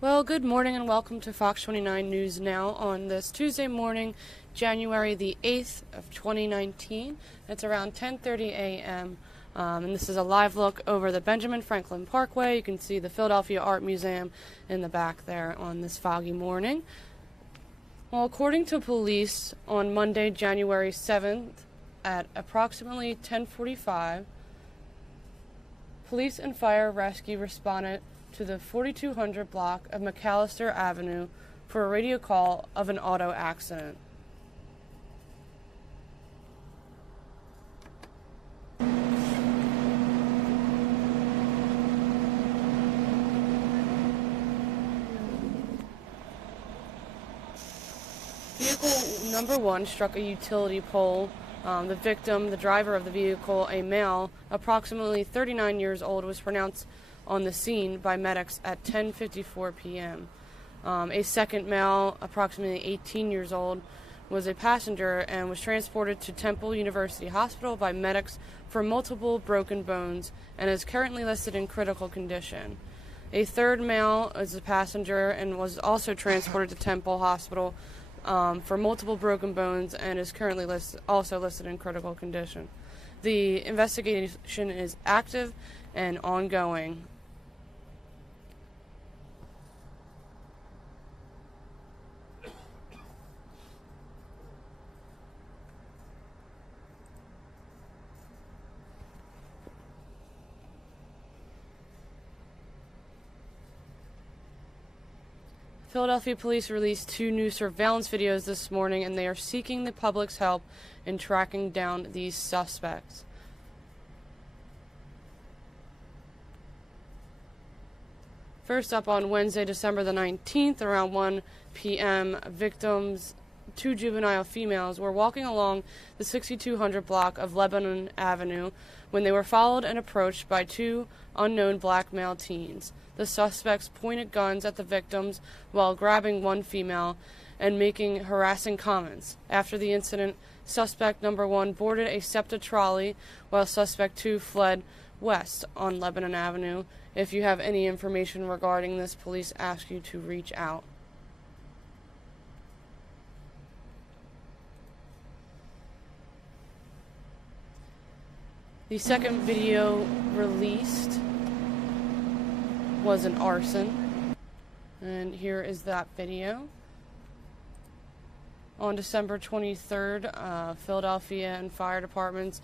Well, good morning and welcome to Fox 29 News Now on this Tuesday morning, January the 8th of 2019. It's around 10:30 a.m. And this is a live look over the Benjamin Franklin Parkway. You can see the Philadelphia Art Museum in the back there on this foggy morning. Well, according to police, on Monday, January 7th at approximately 10:45, police and fire rescue responded to the 4200 block of McAllister Avenue for a radio call of an auto accident. Vehicle number 1 struck a utility pole. The victim, the driver of the vehicle, a male, approximately 39 years old, was pronounced on the scene by medics at 10:54 p.m. A second male, approximately 18 years old, was a passenger and was transported to Temple University Hospital by medics for multiple broken bones and is currently listed in critical condition. A third male is a passenger and was also transported to Temple Hospital for multiple broken bones and is currently also listed in critical condition. The investigation is active and ongoing. Philadelphia police released 2 new surveillance videos this morning, and they are seeking the public's help in tracking down these suspects. First up, on Wednesday, December the 19th, around 1 p.m., victims, 2 juvenile females, were walking along the 6200 block of Lebanon Avenue when they were followed and approached by 2 unknown black male teens. The suspects pointed guns at the victims while grabbing one female and making harassing comments. After the incident, suspect number 1 boarded a SEPTA trolley while suspect 2 fled west on Lebanon Avenue. If you have any information regarding this, police ask you to reach out. The second video released was an arson, and here is that video. On December 23rd, Philadelphia and fire departments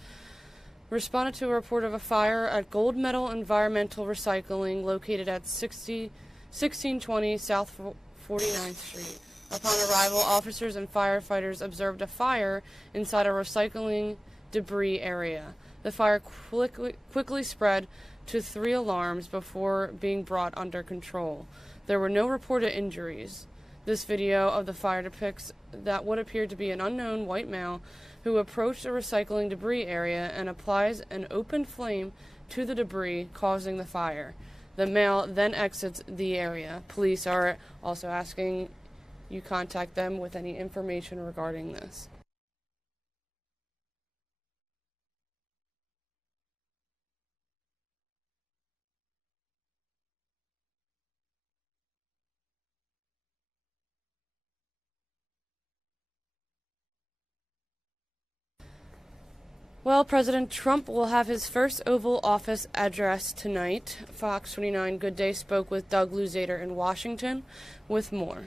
responded to a report of a fire at Gold Medal Environmental Recycling located at 1620 South 49th Street. Upon arrival, officers and firefighters observed a fire inside a recycling debris area. The fire quickly spread to 3 alarms before being brought under control. There were no reported injuries. This video of the fire depicts that what appeared to be an unknown white male who approached a recycling debris area and applies an open flame to the debris, causing the fire. The male then exits the area. Police are also asking you contact them with any information regarding this. Well, President Trump will have his first Oval Office address tonight. Fox 29 Good Day spoke with Doug Luzader in Washington with more.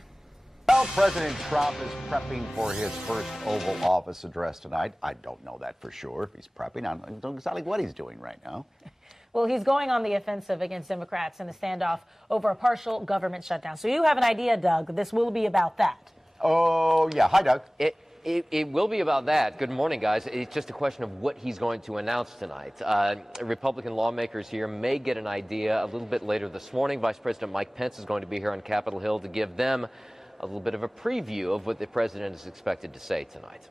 Well, President Trump is prepping for his first Oval Office address tonight. I don't know that for sure. If he's prepping, I don't know exactly what he's doing right now. Well, he's going on the offensive against Democrats in the standoff over a partial government shutdown. So you have an idea, Doug. This will be about that. Oh, yeah. Hi, Doug. It will be about that. Good morning, guys. It's just a question of what he's going to announce tonight. Republican lawmakers here may get an idea a little bit later this morning. Vice President Mike Pence is going to be here on Capitol Hill to give them a little bit of a preview of what the president is expected to say tonight.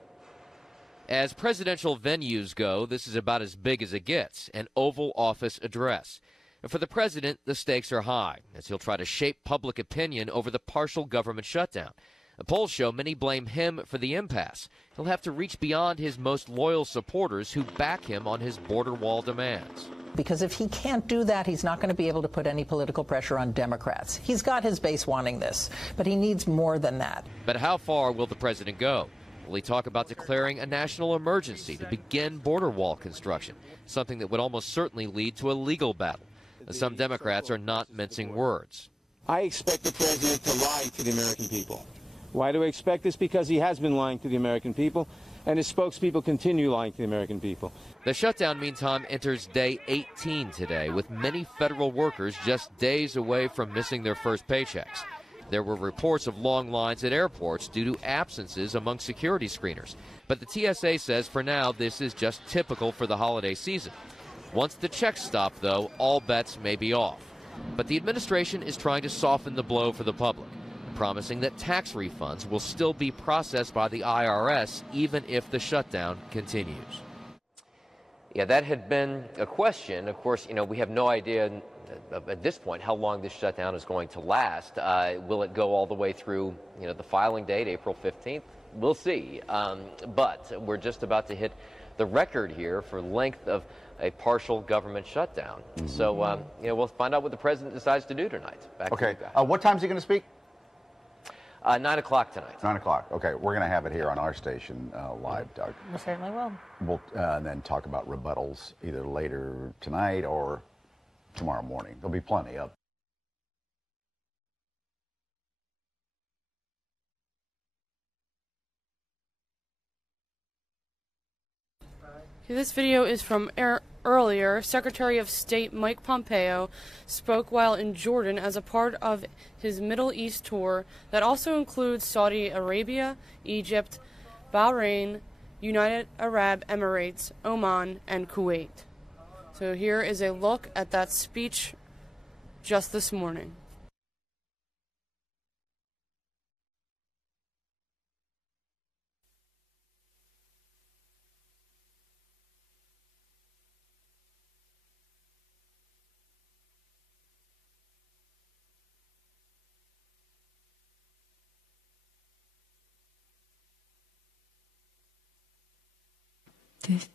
As presidential venues go, this is about as big as it gets, an Oval Office address. And for the president, the stakes are high, as he'll try to shape public opinion over the partial government shutdown. The polls show many blame him for the impasse. He'll have to reach beyond his most loyal supporters who back him on his border wall demands. Because if he can't do that, he's not going to be able to put any political pressure on Democrats. He's got his base wanting this, but he needs more than that. But how far will the president go? Will he talk about declaring a national emergency to begin border wall construction, something that would almost certainly lead to a legal battle? Some Democrats are not mincing words. I expect the president to lie to the American people. Why do I expect this? Because he has been lying to the American people, and his spokespeople continue lying to the American people. The shutdown, meantime, enters day 18 today, with many federal workers just days away from missing their first paychecks. There were reports of long lines at airports due to absences among security screeners. But the TSA says for now this is just typical for the holiday season. Once the checks stop, though, all bets may be off. But the administration is trying to soften the blow for the public, promising that tax refunds will still be processed by the IRS even if the shutdown continues. Yeah, that had been a question. Of course, we have no idea at this point how long this shutdown is going to last. Will it go all the way through, the filing date, April 15th? We'll see. But we're just about to hit the record here for length of a partial government shutdown. Mm-hmm. So, we'll find out what the president decides to do tonight. Back to you guys. What time is he going to speak? 9 o'clock tonight. 9 o'clock. Okay, we're going to have it here on our station live, Doug. We certainly will. We'll and then talk about rebuttals either later tonight or tomorrow morning. There'll be plenty of. This video is from earlier. Secretary of State Mike Pompeo spoke while in Jordan as a part of his Middle East tour that also includes Saudi Arabia, Egypt, Bahrain, United Arab Emirates, Oman, and Kuwait. So here is a look at that speech just this morning. كيف؟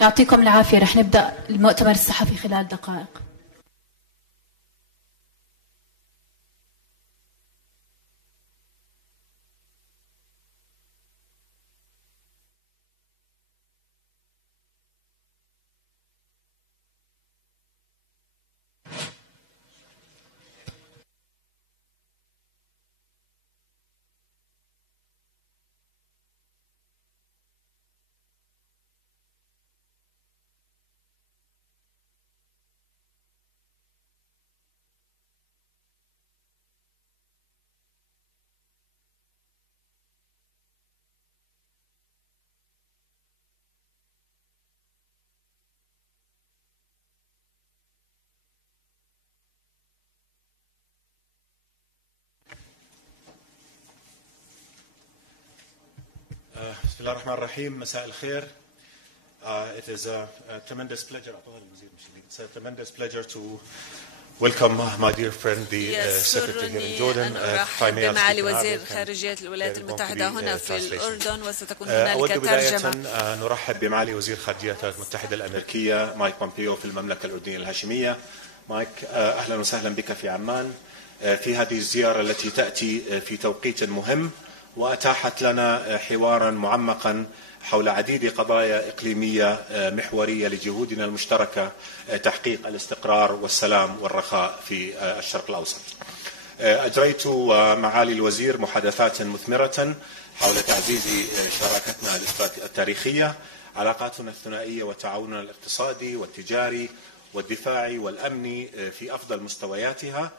يعطيكم العافية. رح نبدأ المؤتمر الصحفي خلال دقائق. بسم الله الرحمن الرحيم. مساء الخير. It is a tremendous pleasure. It's a tremendous pleasure to welcome my dear friend, the Secretary here in Jordan. بمعالي وزير خارجية الولايات المتحدة هنا في الأردن وستكون هنالك ترجمة. نرحب بمعالي وزير خارجية الولايات المتحدة الأمريكية مايك بومبيو في المملكة الأردنية الهاشمية. مايك، أهلا وسهلا بك في عمان في هذه الزيارة التي تأتي في توقيت مهم وأتاحت لنا حوارا معمقا حول عديد قضايا إقليمية محورية لجهودنا المشتركة تحقيق الاستقرار والسلام والرخاء في الشرق الأوسط. أجريت معالي الوزير محادثات مثمرة حول تعزيز شراكتنا التاريخية علاقاتنا الثنائية وتعاوننا الاقتصادي والتجاري والدفاعي والأمني في أفضل مستوياتها،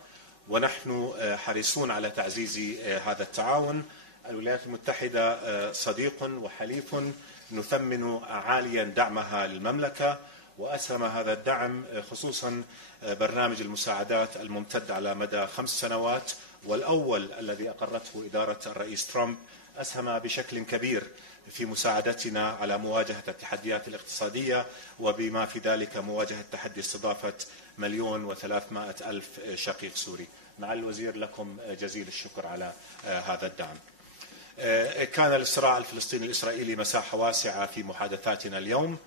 ونحن حريصون على تعزيز هذا التعاون. الولايات المتحدة صديق وحليف نثمن عاليا دعمها للمملكة، وأسهم هذا الدعم خصوصا برنامج المساعدات الممتد على مدى 5 سنوات، والأول الذي أقرته إدارة الرئيس ترامب أسهم بشكل كبير في مساعدتنا على مواجهة التحديات الاقتصادية، وبما في ذلك مواجهة تحدي استضافة 1,300,000 شقيق سوري. معالي الوزير، لكم جزيل الشكر على هذا الدعم. كان للصراع الفلسطيني الإسرائيلي مساحة واسعة في محادثاتنا اليوم،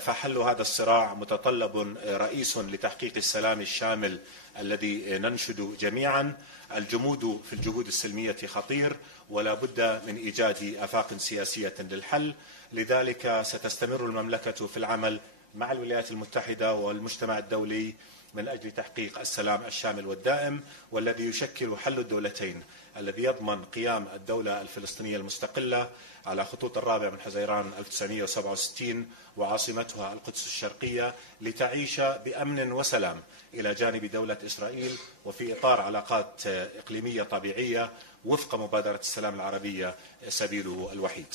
فحل هذا الصراع متطلب رئيس لتحقيق السلام الشامل الذي ننشد جميعا. الجمود في الجهود السلمية خطير، ولا بد من إيجاد آفاق سياسية للحل. لذلك ستستمر المملكة في العمل مع الولايات المتحدة والمجتمع الدولي من أجل تحقيق السلام الشامل والدائم، والذي يشكل حل الدولتين الذي يضمن قيام الدولة الفلسطينية المستقلة على خطوط 4 من حزيران 1967 وعاصمتها القدس الشرقية، لتعيش بأمن وسلام إلى جانب دولة إسرائيل وفي إطار علاقات إقليمية طبيعية وفق مبادرة السلام العربية سبيله الوحيد.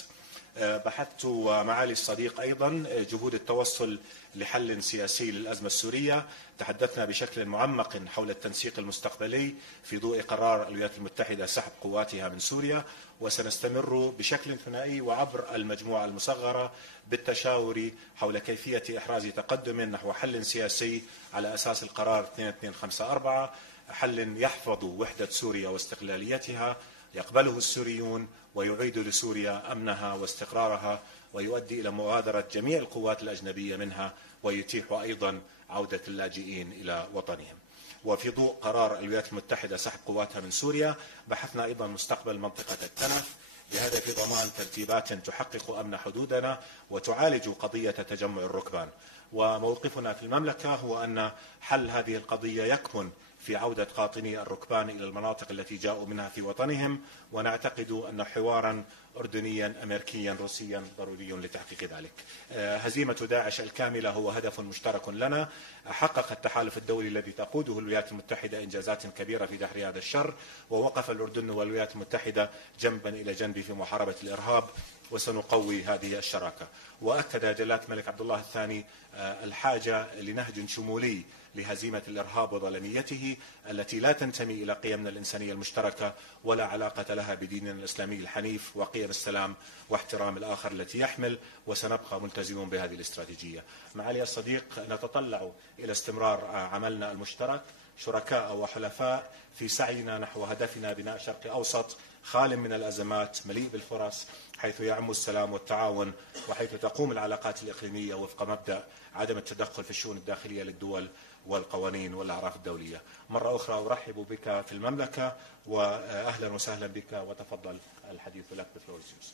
بحثت ومعالي الصديق أيضا جهود التوصل لحل سياسي للأزمة السورية. تحدثنا بشكل معمق حول التنسيق المستقبلي في ضوء قرار الولايات المتحدة سحب قواتها من سوريا، وسنستمر بشكل ثنائي وعبر المجموعة المصغرة بالتشاور حول كيفية إحراز تقدم نحو حل سياسي على أساس القرار 2254، حل يحفظ وحدة سوريا واستقلاليتها، يقبله السوريون ويعيد لسوريا أمنها واستقرارها، ويؤدي إلى مغادرة جميع القوات الأجنبية منها، ويتيح أيضا عودة اللاجئين إلى وطنهم. وفي ضوء قرار الولايات المتحدة سحب قواتها من سوريا، بحثنا أيضا مستقبل منطقة التنف بهدف ضمان ترتيبات تحقق أمن حدودنا وتعالج قضية تجمع الركبان. وموقفنا في المملكة هو أن حل هذه القضية يكمن في عودة قاطني الركبان إلى المناطق التي جاءوا منها في وطنهم، ونعتقد أن حوارا أردنيا أمريكيا روسيا ضروري لتحقيق ذلك. هزيمة داعش الكاملة هو هدف مشترك لنا. حقق التحالف الدولي الذي تقوده الولايات المتحدة إنجازات كبيرة في دحر هذا الشر، ووقف الأردن والولايات المتحدة جنبا إلى جنب في محاربة الإرهاب، وسنقوي هذه الشراكة. وأكد جلالة الملك عبد الله الثاني الحاجة لنهج شمولي لهزيمة الإرهاب وظلميته التي لا تنتمي إلى قيمنا الإنسانية المشتركة ولا علاقة لها بديننا الإسلامي الحنيف وقيم السلام واحترام الآخر التي يحمل، وسنبقى ملتزمون بهذه الاستراتيجية. معالي الصديق، نتطلع إلى استمرار عملنا المشترك شركاء وحلفاء في سعينا نحو هدفنا بناء شرق أوسط خال من الأزمات مليء بالفرص، حيث يعم السلام والتعاون، وحيث تقوم العلاقات الإقليمية وفق مبدأ عدم التدخل في الشؤون الداخلية للدول والقوانين والأعراف الدولية. مرة أخرى أرحب بك في المملكة، وأهلا وسهلا بك، وتفضل الحديث لك بفلوريسيوس.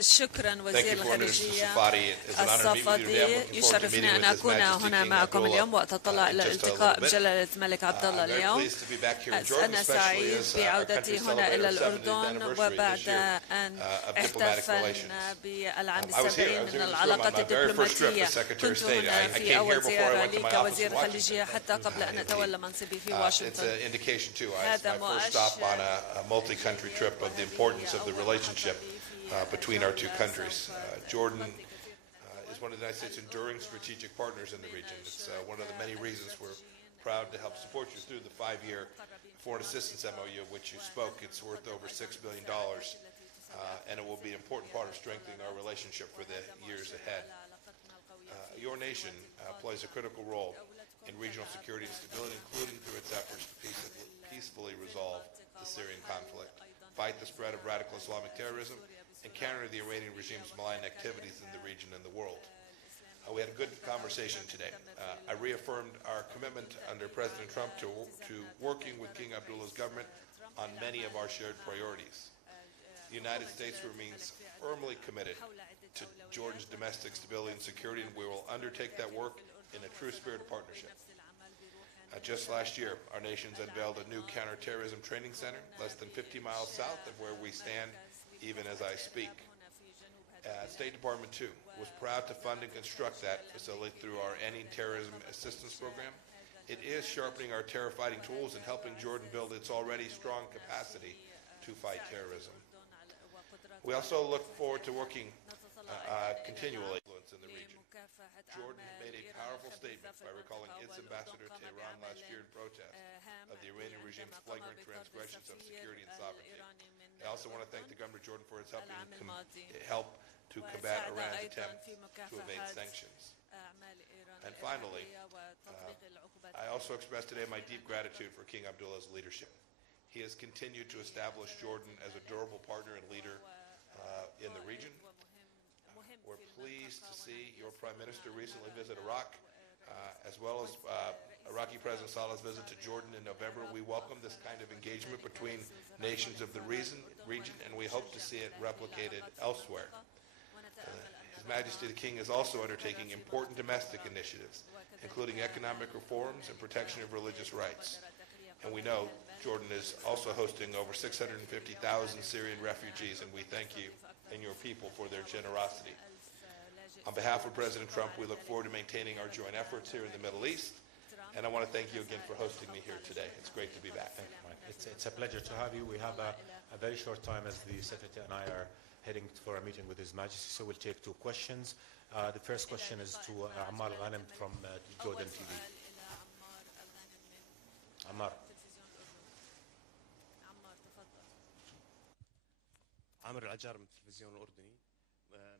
شكرا وزير الخارجية الصفدي، يشرفني أن أكون هنا معكم اليوم وأتطلع إلى الالتقاء بجلالة الملك عبد الله اليوم. أنا سعيد بعودتي هنا إلى الأردن، وبعد أن احتفلنا بالعام 70 من العلاقات الدبلوماسية. كنت هنا في أول زيارة لي كوزير الخارجية حتى قبل أن أتولى منصبي في واشنطن. هذا مؤشر between our two countries. Jordan is one of the United States' enduring strategic partners in the region. It's one of the many reasons we're proud to help support you through the 5-year foreign assistance MOU, of which you spoke. It's worth over $6 billion, and it will be an important part of strengthening our relationship for the years ahead. Your nation plays a critical role in regional security and stability, including through its efforts to peacefully resolve the Syrian conflict, fight the spread of radical Islamic terrorism, and counter the Iranian regime's malign activities in the region and the world. We had a good conversation today. I reaffirmed our commitment under President Trump to working with King Abdullah's government on many of our shared priorities. The United States remains firmly committed to Jordan's domestic stability and security, and we will undertake that work in a true spirit of partnership. Just last year, our nations unveiled a new counterterrorism training center less than 50 miles south of where we stand even as I speak. State Department, too, was proud to fund and construct that facility through our Anti-Terrorism Assistance Program. It is sharpening our terror fighting tools and helping Jordan build its already strong capacity to fight terrorism. We also look forward to working continually in the region. Jordan made a powerful statement by recalling its ambassador to Iran last year in protest of the Iranian regime's flagrant transgressions of security and sovereignty. I also want to thank the government of Jordan for its help to combat Iran's attempt to evade sanctions. And finally, I also express today my deep gratitude for King Abdullah's leadership. He has continued to establish Jordan as a durable partner and leader in the region. We're pleased to see your Prime Minister recently visit Iraq, as well as Iraqi President Saleh's visit to Jordan in November. We welcome this kind of engagement between nations of the region, and we hope to see it replicated elsewhere. His Majesty the King is also undertaking important domestic initiatives, including economic reforms and protection of religious rights. And we know Jordan is also hosting over 650,000 Syrian refugees, and we thank you and your people for their generosity. On behalf of President Trump, we look forward to maintaining our joint efforts here in the Middle East, and I want to thank you again for hosting me here today. It's great to be back. Thank you, Mike. It's a pleasure to have you. We have a very short time as the Secretary and I are heading for a meeting with His Majesty, so we'll take 2 questions. The first question is to Ammar Ghanem from Jordan TV. Ammar. عامر العجار من التلفزيون الأردني.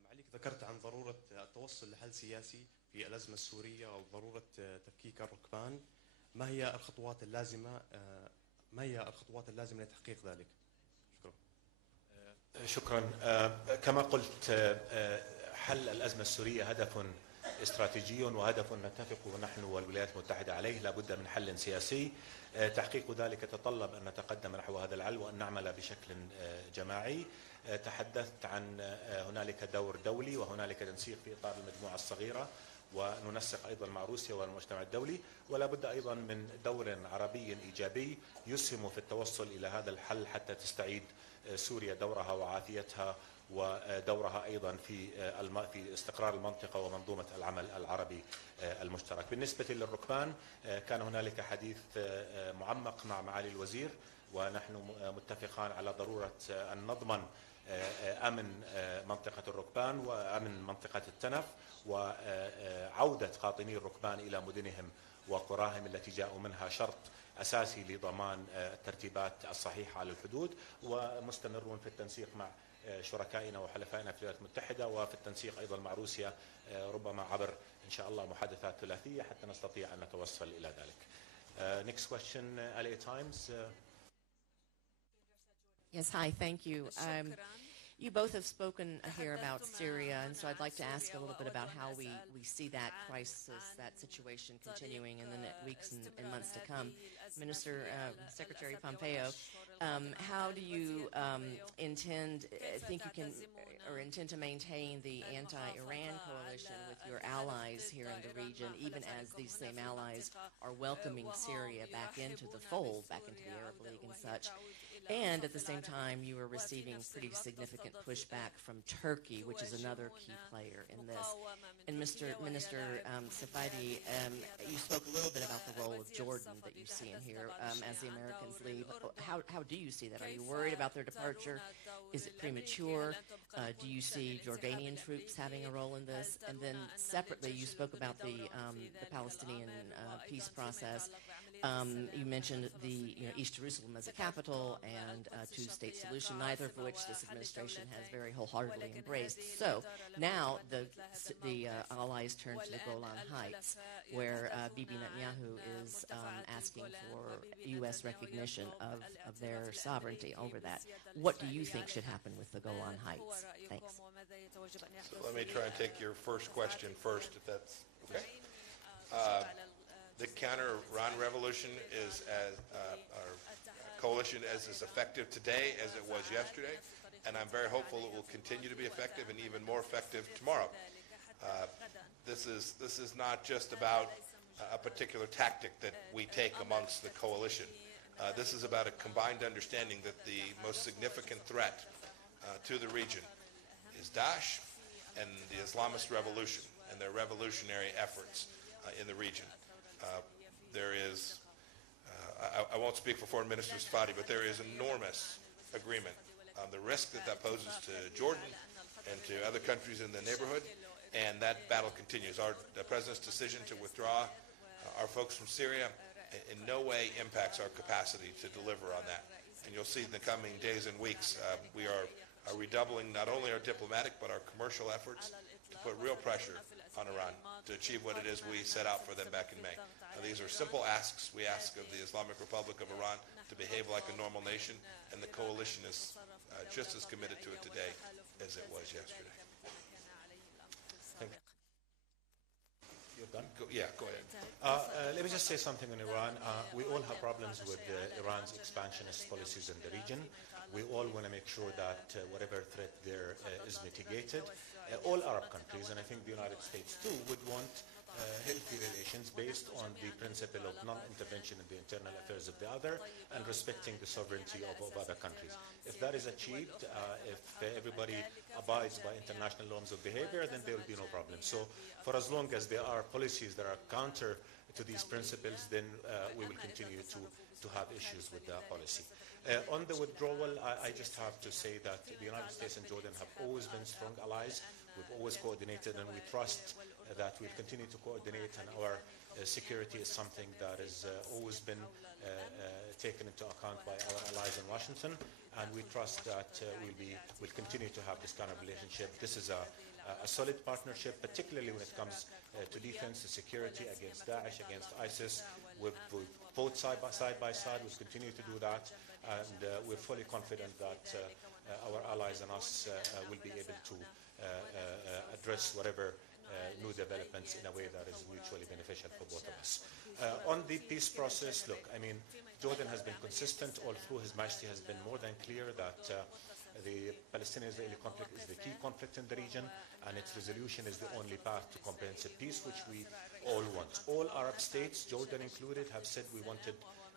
معاليك ذكرت عن ضرورة التوصل لحل سياسي في الأزمة السورية وضرورة تفكيك الركبان. ما هي الخطوات اللازمة لتحقيق ذلك؟ شكرا. كما قلت حل الأزمة السورية هدف استراتيجي وهدف نتفق نحن والولايات المتحدة عليه. لا بد من حل سياسي. تحقيق ذلك يتطلب أن نتقدم نحو هذا الحل وأن نعمل بشكل جماعي. تحدثت عن هنالك دور دولي وهنالك تنسيق في إطار المجموعة الصغيرة، وننسق أيضا مع روسيا والمجتمع الدولي، ولا بد أيضا من دور عربي إيجابي يسهم في التوصل إلى هذا الحل حتى تستعيد سوريا دورها وعافيتها ودورها أيضا في استقرار المنطقة ومنظومة العمل العربي المشترك. بالنسبة للركبان كان هنالك حديث معمق مع معالي الوزير، ونحن متفقان على ضرورة أن نضمن أمن منطقة الركبان وأمن منطقة التنف وعودة قاطني الركبان إلى مدنهم وقراهم التي جاءوا منها شرط أساسي لضمان الترتيبات الصحيحة على الحدود، ومستمرون في التنسيق مع شركائنا وحلفائنا في الولايات المتحدة وفي التنسيق أيضا مع روسيا، ربما عبر إن شاء الله محادثات ثلاثية حتى نستطيع أن نتوصل إلى ذلك. Next question, LA Times. Yes, hi, thank you. You both have spoken here about Syria, and so I'd like to ask a little bit about how we see that crisis, that situation continuing in the weeks and months to come. Secretary Pompeo, how do you intend to maintain the anti-Iran coalition with your allies here in the region, even as these same allies are welcoming Syria back into the fold, back into the Arab League and such? And at the same time, you are receiving pretty significant pushback from Turkey, which is another key player in this. And Minister Safadi, you spoke a little bit about the role of Jordan that you see in here as the Americans leave. How do you see that? Are you worried about their departure? Is it premature? Do you see Jordanian troops having a role in this? And then separately, you spoke about the Palestinian peace process. You mentioned East Jerusalem as a capital and a two-state solution, neither of which this administration has very wholeheartedly embraced. So now the allies turn to the Golan Heights, where Bibi Netanyahu is asking for U.S. recognition of their sovereignty over that. What do you think should happen with the Golan Heights? Thanks. So let me try and take your first question first, if that's okay. The counter-Iran revolution is our coalition is as effective today as it was yesterday, and I'm very hopeful it will continue to be effective and even more effective tomorrow. This is not just about a particular tactic that we take amongst the coalition. This is about a combined understanding that the most significant threat to the region is Daesh and the Islamist revolution and their revolutionary efforts in the region. There is, I won't speak for Foreign Minister Safadi, but there is enormous agreement on the risk that that poses to Jordan and to other countries in the neighborhood, and that battle continues. The President's decision to withdraw our folks from Syria in no way impacts our capacity to deliver on that. And you'll see in the coming days and weeks, we are redoubling not only our diplomatic but our commercial efforts to put real pressure on Iran to achieve what it is we set out for them back in May. Now, these are simple asks. We ask of the Islamic Republic of Iran to behave like a normal nation, and the coalition is just as committed to it today as it was yesterday. You're done? Yeah, go ahead. Let me just say something on Iran. We all have problems with Iran's expansionist policies in the region. We all want to make sure that whatever threat there is mitigated. All Arab countries, and I think the United States too, would want healthy relations based on the principle of non-intervention in the internal affairs of the other and respecting the sovereignty of other countries. If that is achieved, if everybody abides by international norms of behavior, then there will be no problem. So for as long as there are policies that are counter to these principles, then we will continue to have issues with the policy. On the withdrawal, I just have to say that the United States and Jordan have always been strong allies. We've always coordinated, and we trust that we'll continue to coordinate, and our security is something that has always been taken into account by our allies in Washington, and we trust that we'll continue to have this kind of relationship. This is a solid partnership, particularly when it comes to defense, to security against Daesh, against ISIS. We've both side by side. We'll continue to do that, and we're fully confident that our allies and us will be able to address whatever new developments in a way that is mutually beneficial for both of us. On the peace process, look, I mean, Jordan has been consistent all through. His Majesty has been more than clear that the Palestinian-Israeli conflict is the key conflict in the region, and its resolution is the only path to comprehensive peace, which we all want. All Arab states, Jordan included, have said we wanted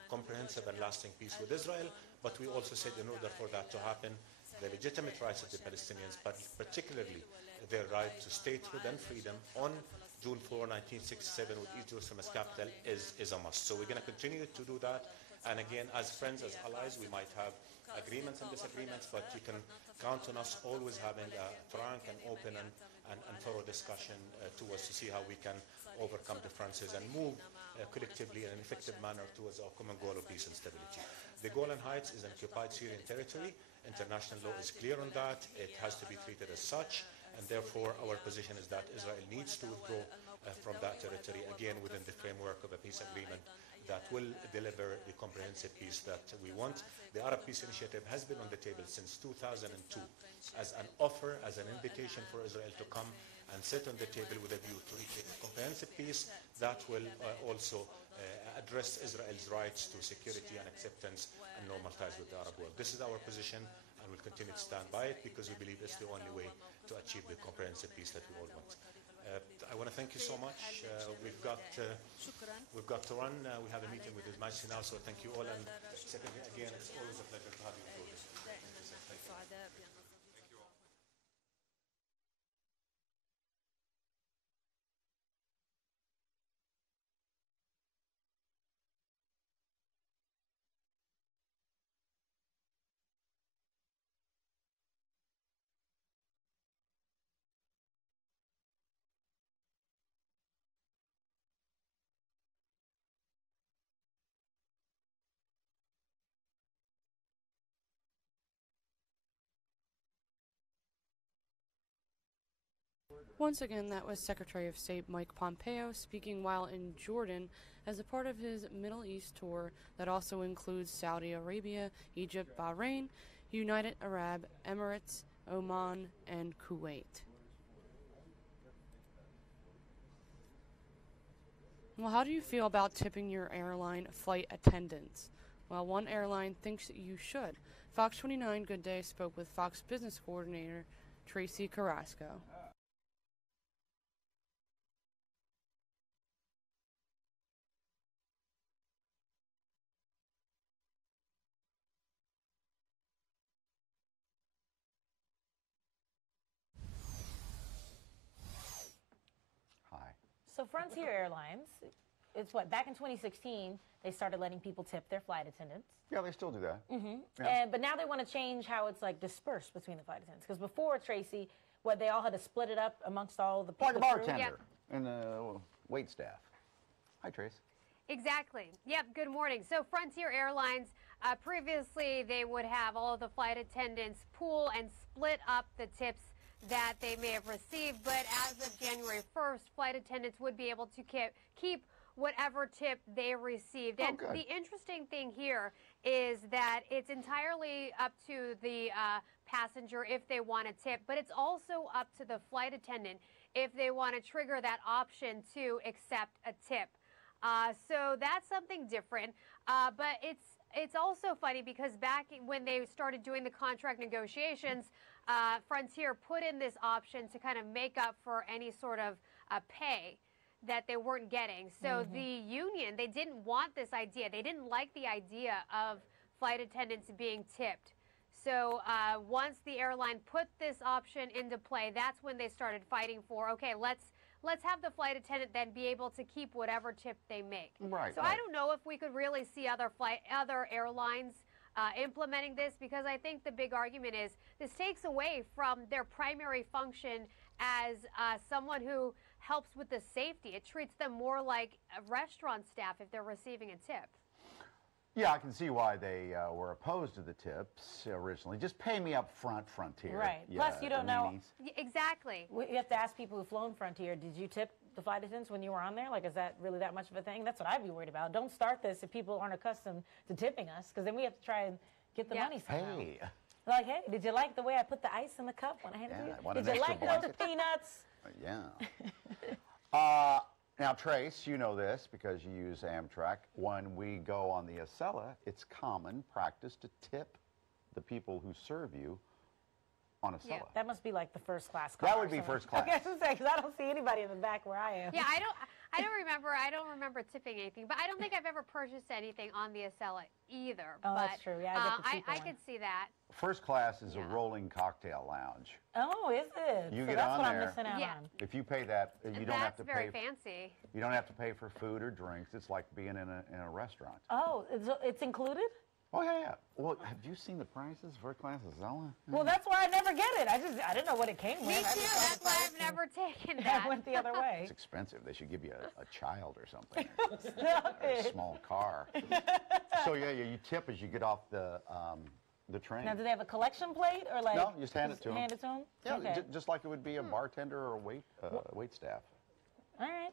comprehensive and lasting peace with Israel, but we also said in order for that to happen, the legitimate rights of the Palestinians, but particularly their right to statehood and freedom on June 4, 1967, with East Jerusalem as capital, is a must. So we're going to continue to do that. And again, as friends, as allies, we might have agreements and disagreements, but you can count on us always having a frank and open and thorough discussion towards to see how we can overcome differences and move collectively in an effective manner towards our common goal of peace and stability. The Golan Heights is an occupied Syrian territory. International law is clear on that. It has to be treated as such, and therefore our position is that Israel needs to withdraw from that territory, again within the framework of a peace agreement that will deliver the comprehensive peace that we want. The Arab Peace Initiative has been on the table since 2002 as an offer, as an invitation for Israel to come and sit on the table with a view to reach a comprehensive peace that will also address Israel's rights to security and acceptance and normal ties with the Arab world. This is our position, and we'll continue to stand by it because we believe it's the only way to achieve the comprehensive peace that we all want. I want to thank you so much. We've got to run. We have a meeting with His Majesty now, so thank you all. And secondly, again, it's always a pleasure to have you with us. Thank you, sir. Thank you. Once again, that was Secretary of State Mike Pompeo speaking while in Jordan as a part of his Middle East tour that also includes Saudi Arabia, Egypt, Bahrain, United Arab Emirates, Oman, and Kuwait. Well, how do you feel about tipping your airline flight attendants? Well, one airline thinks you should. Fox 29 Good Day spoke with Fox Business Coordinator Tracy Carrasco. Frontier Airlines, it's what, back in 2016, they started letting people tip their flight attendants. Yeah, they still do that. Yeah. But now they want to change how it's like dispersed between the flight attendants. Because before, Tracy, what, they all had to split it up amongst all the people. Like a bartender and the wait staff. Hi, Trace. Exactly. Yep, good morning. So Frontier Airlines, previously they would have all of the flight attendants pool and split up the tips that they may have received. But as of January 1st, flight attendants would be able to keep whatever tip they received. And the interesting thing here is that it's entirely up to the passenger if they want to tip, but it's also up to the flight attendant if they want to trigger that option to accept a tip. So that's something different. But it's also funny because back when they started doing the contract negotiations, Frontier put in this option to kind of make up for any sort of pay that they weren't getting. So the union, they didn't want this idea. They didn't like the idea of flight attendants being tipped. So once the airline put this option into play, that's when they started fighting for, okay, let's have the flight attendant then be able to keep whatever tip they make. Right. So I don't know if we could really see other airlines implementing this, because I think the big argument is this takes away from their primary function as someone who helps with the safety. It treats them more like a restaurant staff if they're receiving a tip. Yeah, I can see why they were opposed to the tips originally. Just pay me up front, Frontier. Right. Yeah, Plus, you don't know. Exactly. You have to ask people who've flown Frontier, did you tip the flight attendants when you were on there? Like, is that really that much of a thing? That's what I'd be worried about. Don't start this if people aren't accustomed to tipping us, because then we have to try and get the money somehow. Hey. Like, hey, did you like the way I put the ice in the cup when I handed it to you? Did you like those peanuts? Yeah. Now, Trace, you know this because you use Amtrak. When we go on the Acela, it's common practice to tip the people who serve you on Acela. Yeah, that must be like the first class car. That would be first class. Okay, I was going to say, because I don't see anybody in the back where I am. Yeah, I don't remember tipping anything, but I don't think I've ever purchased anything on the Acela either. Oh, but, that's true. Yeah, I could see that. First class is a rolling cocktail lounge. Oh, is it? You so get that's on what there. I'm missing out on. If you pay that, you don't have to pay. That's very fancy. You don't have to pay for food or drinks. It's like being in a restaurant. Oh, it's included? Oh, yeah. Well, have you seen the prices for class Acela? Well, that's why I never get it. I didn't know what it came with. Me too. That's why I've never taken that. I went the other way. It's expensive. They should give you a child or something. Stop a it. small car. So, yeah, you tip as you get off the train. Now, do they have a collection plate or like? No, you just hand it to them. Hand it to them? Yeah, okay. just like it would be a bartender or a wait staff. All right.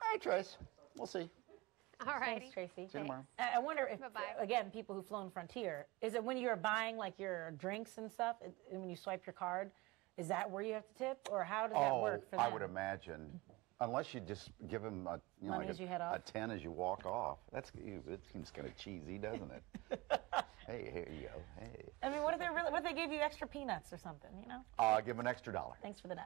All right, Trace. We'll see. All right. Thanks, Tracy. See you tomorrow. I wonder if, again, people who've flown Frontier, is it when you're buying like your drinks and stuff, and when you swipe your card, is that where you have to tip, or how does that work for them? I would imagine, unless you just give them Money as you head off? a 10 as you walk off. It seems kind of cheesy, doesn't it? Hey, here you go. Hey. I mean, what if they gave you extra peanuts or something? You know? Give them an extra $1. Thanks for the nut.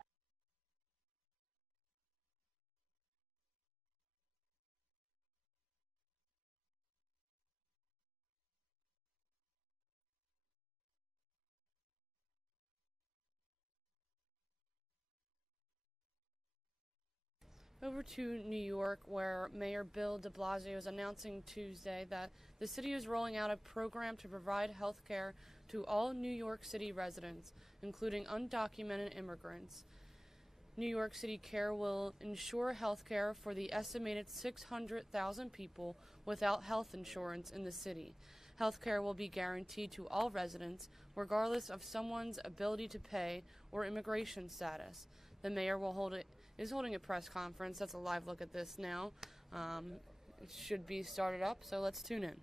Over to New York, where Mayor Bill de Blasio is announcing Tuesday that the city is rolling out a program to provide health care to all New York City residents, including undocumented immigrants. New York City Care will ensure health care for the estimated 600,000 people without health insurance in the city. Health care will be guaranteed to all residents, regardless of someone's ability to pay or immigration status. The mayor is holding a press conference. That's a live look at this now. It should be started up, so let's tune in.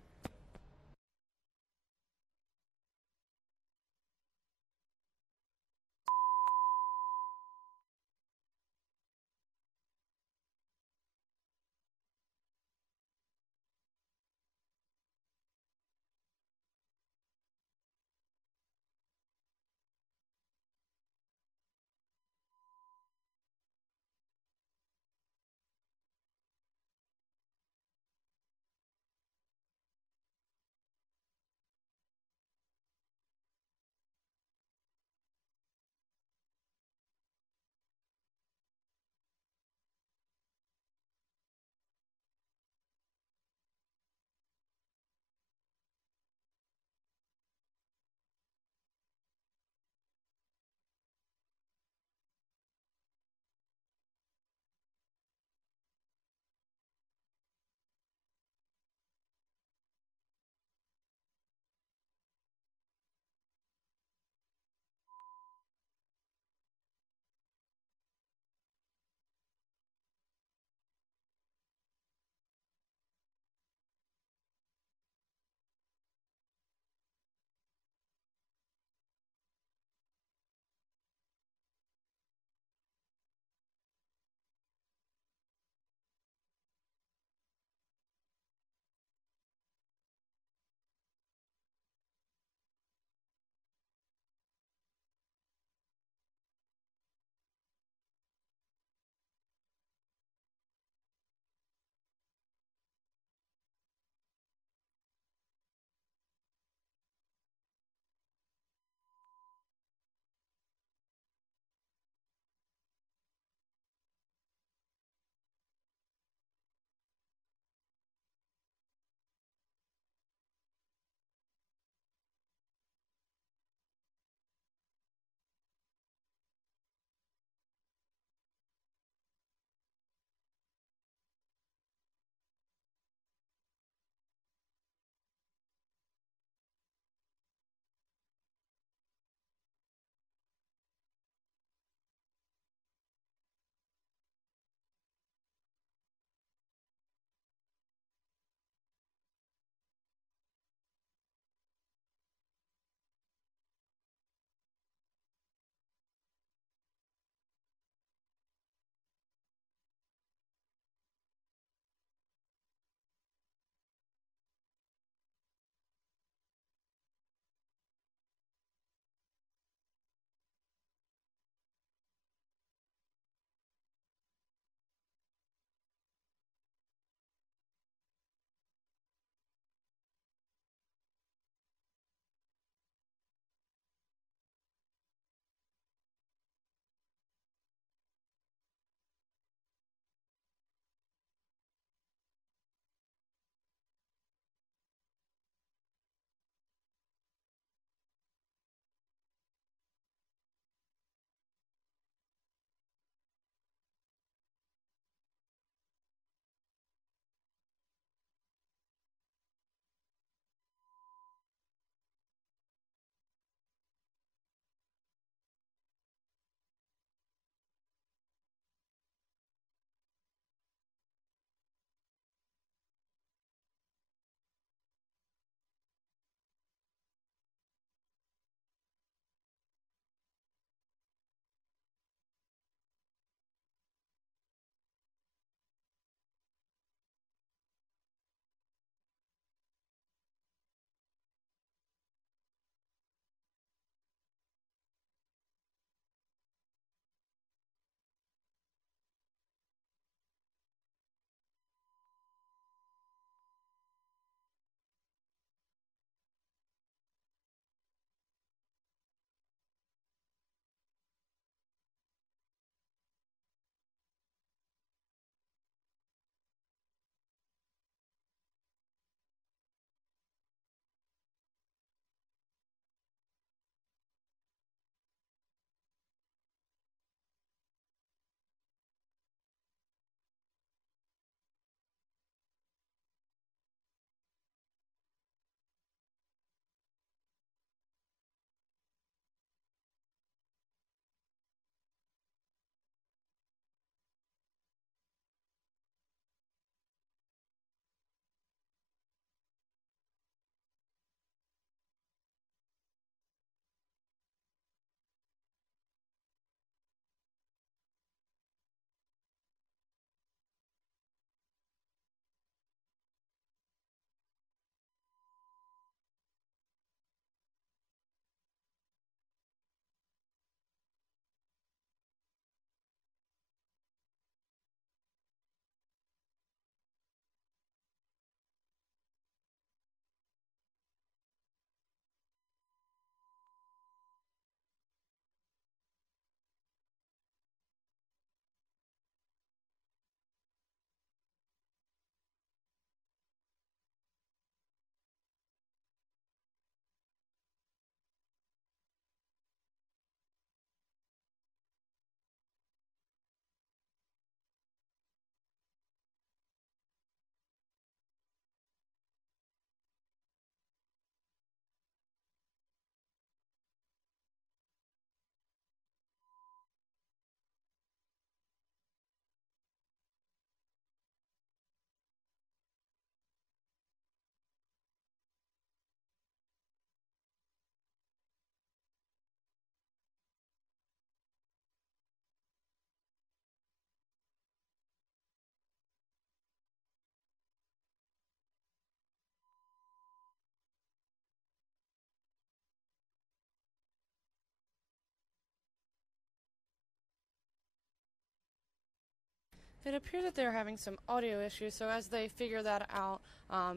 It appears that they're having some audio issues, so as they figure that out,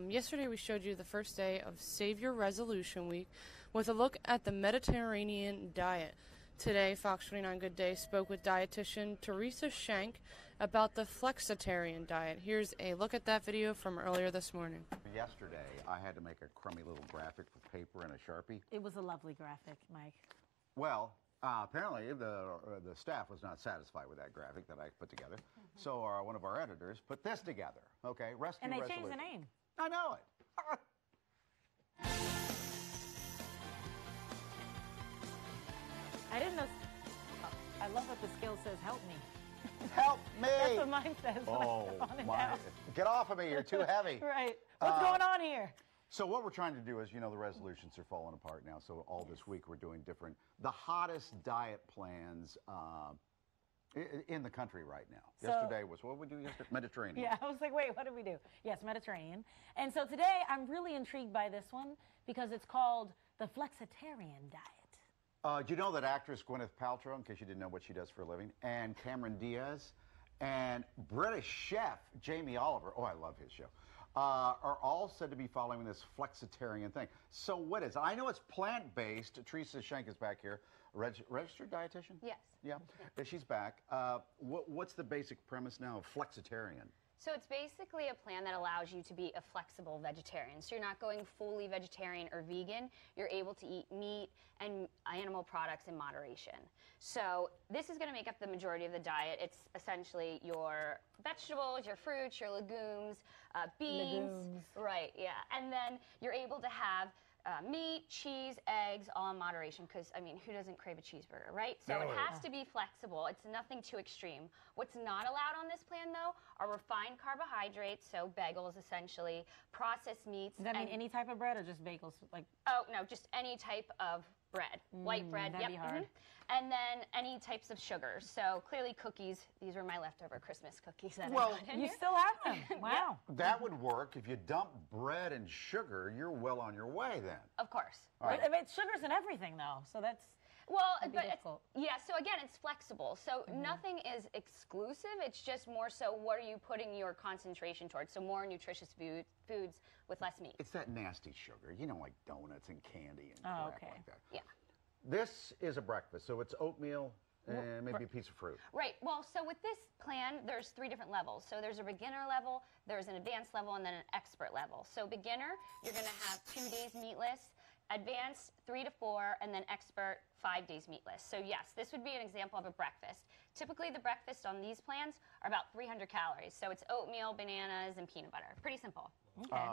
yesterday we showed you the first day of Savior Resolution Week with a look at the Mediterranean diet. Today, Fox 29 Good Day spoke with dietitian Teresa Shank about the flexitarian diet. Here's a look at that video from earlier this morning. Yesterday, I had to make a crummy little graphic for paper and a Sharpie. It was a lovely graphic, Mike. Well, apparently the staff was not satisfied with that graphic that I put together. So one of our editors put this together. Okay, rescue And they resolution. changed the name. I know it. I didn't know. I love what the skill says, help me. Help me! That's what mine says. Oh, my. Get off of me, you're too heavy. Right. What's going on here? So what we're trying to do is, you know, the resolutions are falling apart now. So all this week we're doing the hottest diet plans in the country right now. So, yesterday was, what did we do yesterday? Mediterranean. Yeah, I was like, wait, what did we do? Yes, Mediterranean. And so today I'm really intrigued by this one because it's called the flexitarian diet. Do you know that actress Gwyneth Paltrow, in case you didn't know what she does for a living, and Cameron Diaz, and British chef Jamie Oliver, oh, I love his show, are all said to be following this flexitarian thing. So what is it? I know it's plant-based. Teresa Shank is back here. Registered dietitian? Yes. Yeah, she's back. What's the basic premise now of flexitarian? So it's basically a plan that allows you to be a flexible vegetarian. So you're not going fully vegetarian or vegan. You're able to eat meat and animal products in moderation. So this is going to make up the majority of the diet. It's essentially your vegetables, your fruits, your legumes, beans. Legumes. Right, yeah. And then you're able to have meat, cheese, eggs, all in moderation, because, I mean, who doesn't crave a cheeseburger, right? So it has to be flexible. It's nothing too extreme. What's not allowed on this plan, though, are refined carbohydrates, so bagels, essentially, processed meats. Does that mean any type of bread or just bagels? Like? Oh, no, just any type of bread. White bread, that'd be hard. And then any types of sugars. So clearly cookies. These were my leftover Christmas cookies that I got in you here. still have them. Wow. That would work. If you dump bread and sugar, you're well on your way then. Of course. Right. I mean, sugar's in everything, though, so that's... Well, It'd be but difficult. so again, it's flexible. So nothing is exclusive. It's just more so what are you putting your concentration towards? So more nutritious foods with less meat. It's that nasty sugar, you know, like donuts and candy and crap like that. Yeah. This is a breakfast, so it's oatmeal and maybe a piece of fruit. Right. Well, so with this plan, there's 3 different levels. So there's a beginner level, there's an advanced level, and then an expert level. So beginner, you're going to have 2 days meatless. Advanced, 3 to 4, and then expert, 5 days meatless. So yes, this would be an example of a breakfast. Typically, the breakfast on these plans are about 300 calories. So it's oatmeal, bananas, and peanut butter. Pretty simple. Okay.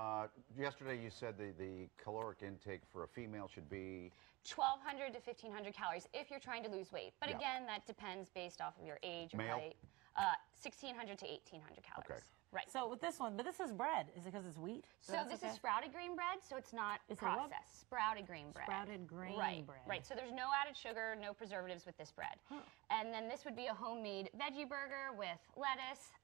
Yesterday you said the caloric intake for a female should be 1,200 to 1,500 calories if you're trying to lose weight. But Yeah. again, that depends based off of your age, your Male? height. 1,600 to 1,800 calories. Okay. Right. So with this one, but this is bread. Is it because it's wheat? So this is sprouted grain bread, so it's not It's a what? processed. Sprouted grain bread. Sprouted grain right, bread. Right. So there's no added sugar, no preservatives with this bread. And then this would be a homemade veggie burger with lettuce,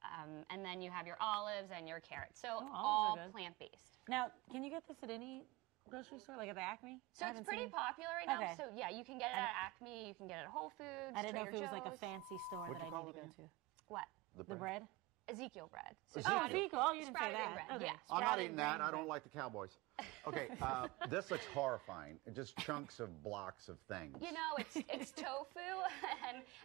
and then you have your olives and your carrots. So olives all are good. plant-based. Now, can you get this at any grocery store, like at the Acme? So I it's haven't pretty seen- popular right now. Okay. So yeah, you can get it at Acme, you can get it at Whole Foods. I didn't know if Trader it was like a Joe's. fancy store What'd that you I call need to it go again? to. What? the bread. Ezekiel bread. Ezekiel. Oh, Ezekiel. Oh, you didn't say Sprouted that. bread. Okay. Yeah. I'm not Sprouted eating that. grain I don't bread. like the Cowboys. Okay, this looks horrifying. Just chunks of blocks of things. You know, it's tofu,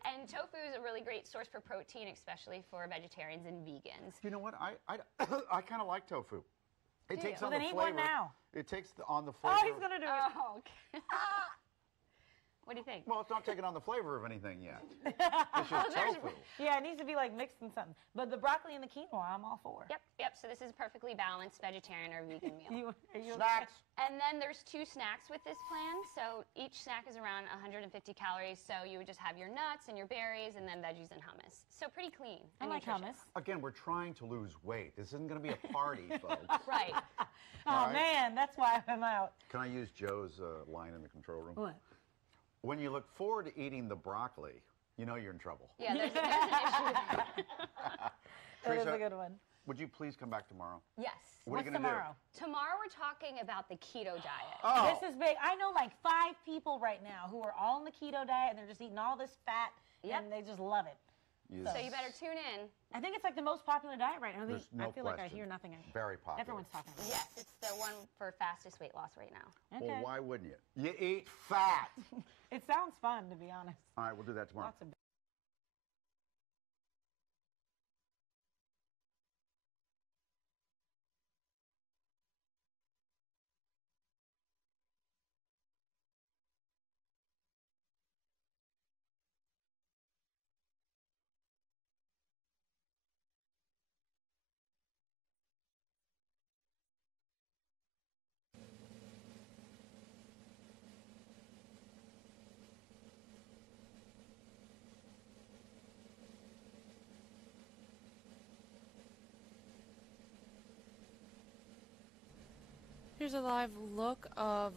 and tofu is a really great source for protein, especially for vegetarians and vegans. You know what? I kind of like tofu. It takes on Well, the then eat flavor. one now. It takes on the flavor. Oh, he's gonna do it. Oh, okay. What do you think? Well, it's not taking on the flavor of anything yet. It's just tofu. Yeah, it needs to be like mixed in something. But the broccoli and the quinoa, I'm all for. Yep. So this is a perfectly balanced vegetarian or vegan meal. Snacks. And then there's 2 snacks with this plan. So each snack is around 150 calories. So you would just have your nuts and your berries, and then veggies and hummus. So pretty clean. I and like nutritious. hummus. Again, we're trying to lose weight. This isn't going to be a party, folks. Right. Oh, All right. man, that's why I'm out. Can I use Joe's line in the control room? What? When you look forward to eating the broccoli, you know you're in trouble. Yeah, there's an issue with that. That is Teresa, a good one. Would you please come back tomorrow? Yes. What are you What's going to tomorrow? Tomorrow we're talking about the keto diet. Oh. This is big. I know like 5 people right now who are all on the keto diet and they're just eating all this fat Yep. and they just love it. So you better tune in. I think it's like the most popular diet right now. There's no I feel like I question. hear nothing. Very popular. Everyone's talking about it. Yes, it's the one for fastest weight loss right now. Okay. Well, why wouldn't you? You eat fat. It sounds fun, to be honest. All right, we'll do that tomorrow. Lots of Here's a live look of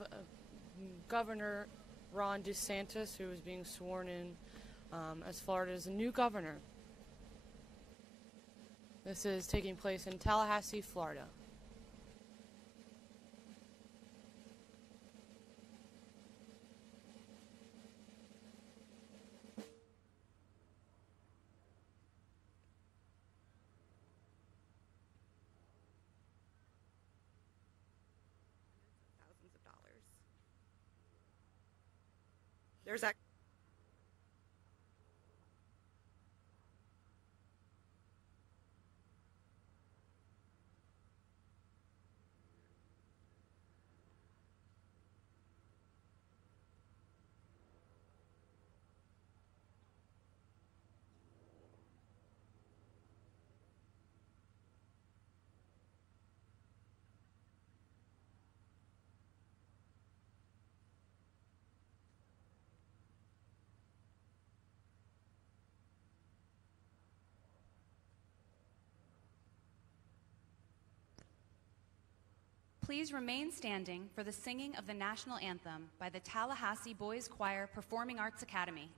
Governor Ron DeSantis, who is being sworn in as Florida's new governor. This is taking place in Tallahassee, Florida. There's that. Please remain standing for the singing of the national anthem by the Tallahassee Boys Choir Performing Arts Academy.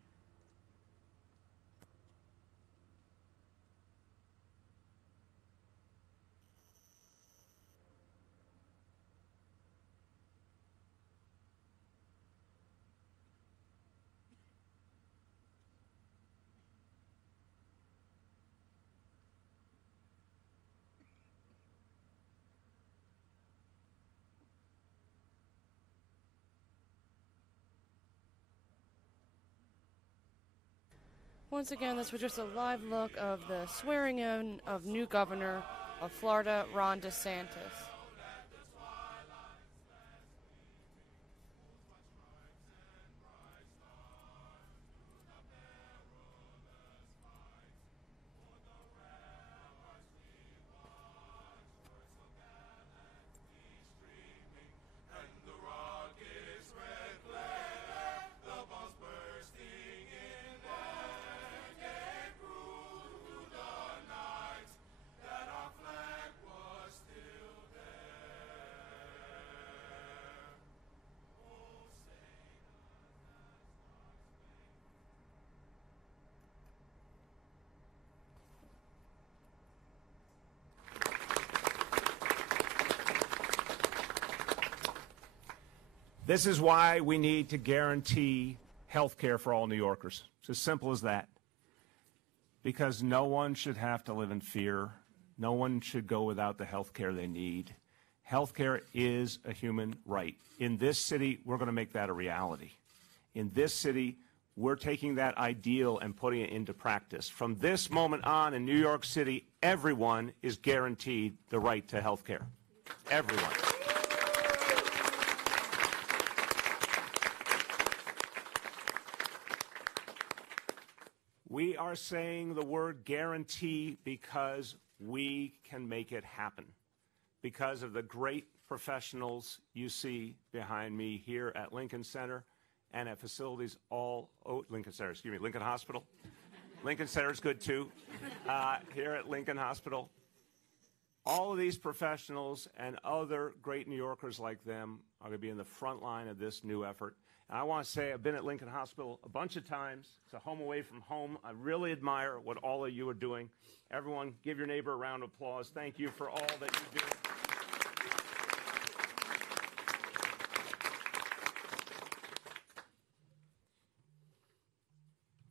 Once again, this was just a live look of the swearing in of new governor of Florida, Ron DeSantis. This is why we need to guarantee health care for all New Yorkers. It's as simple as that. Because no one should have to live in fear. No one should go without the health care they need. Health care is a human right. In this city, we're going to make that a reality. In this city, we're taking that ideal and putting it into practice. From this moment on in New York City, everyone is guaranteed the right to health care. Everyone. We are saying the word guarantee because we can make it happen. Because of the great professionals you see behind me here at Lincoln Center and at facilities Lincoln Hospital. Lincoln Center is good too. Here at Lincoln Hospital. All of these professionals and other great New Yorkers like them are going to be in the front line of this new effort. And I want to say I've been at Lincoln Hospital a bunch of times. It's a home away from home. I really admire what all of you are doing. Everyone, give your neighbor a round of applause. Thank you for all that you do.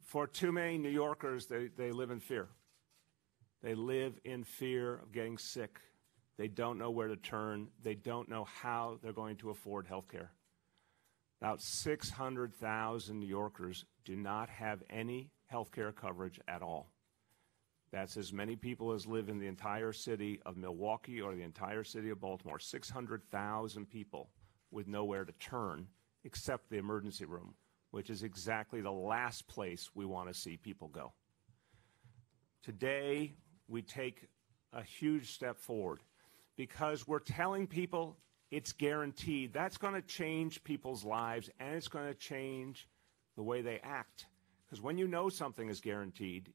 For too many New Yorkers, they live in fear. They live in fear of getting sick. They don't know where to turn. They don't know how they're going to afford health care. About 600,000 New Yorkers do not have any health care coverage at all. That's as many people as live in the entire city of Milwaukee or the entire city of Baltimore. 600,000 people with nowhere to turn except the emergency room, which is exactly the last place we want to see people go. Today, we take a huge step forward because we're telling people it's guaranteed. That's going to change people's lives, and it's going to change the way they act. Because when you know something is guaranteed,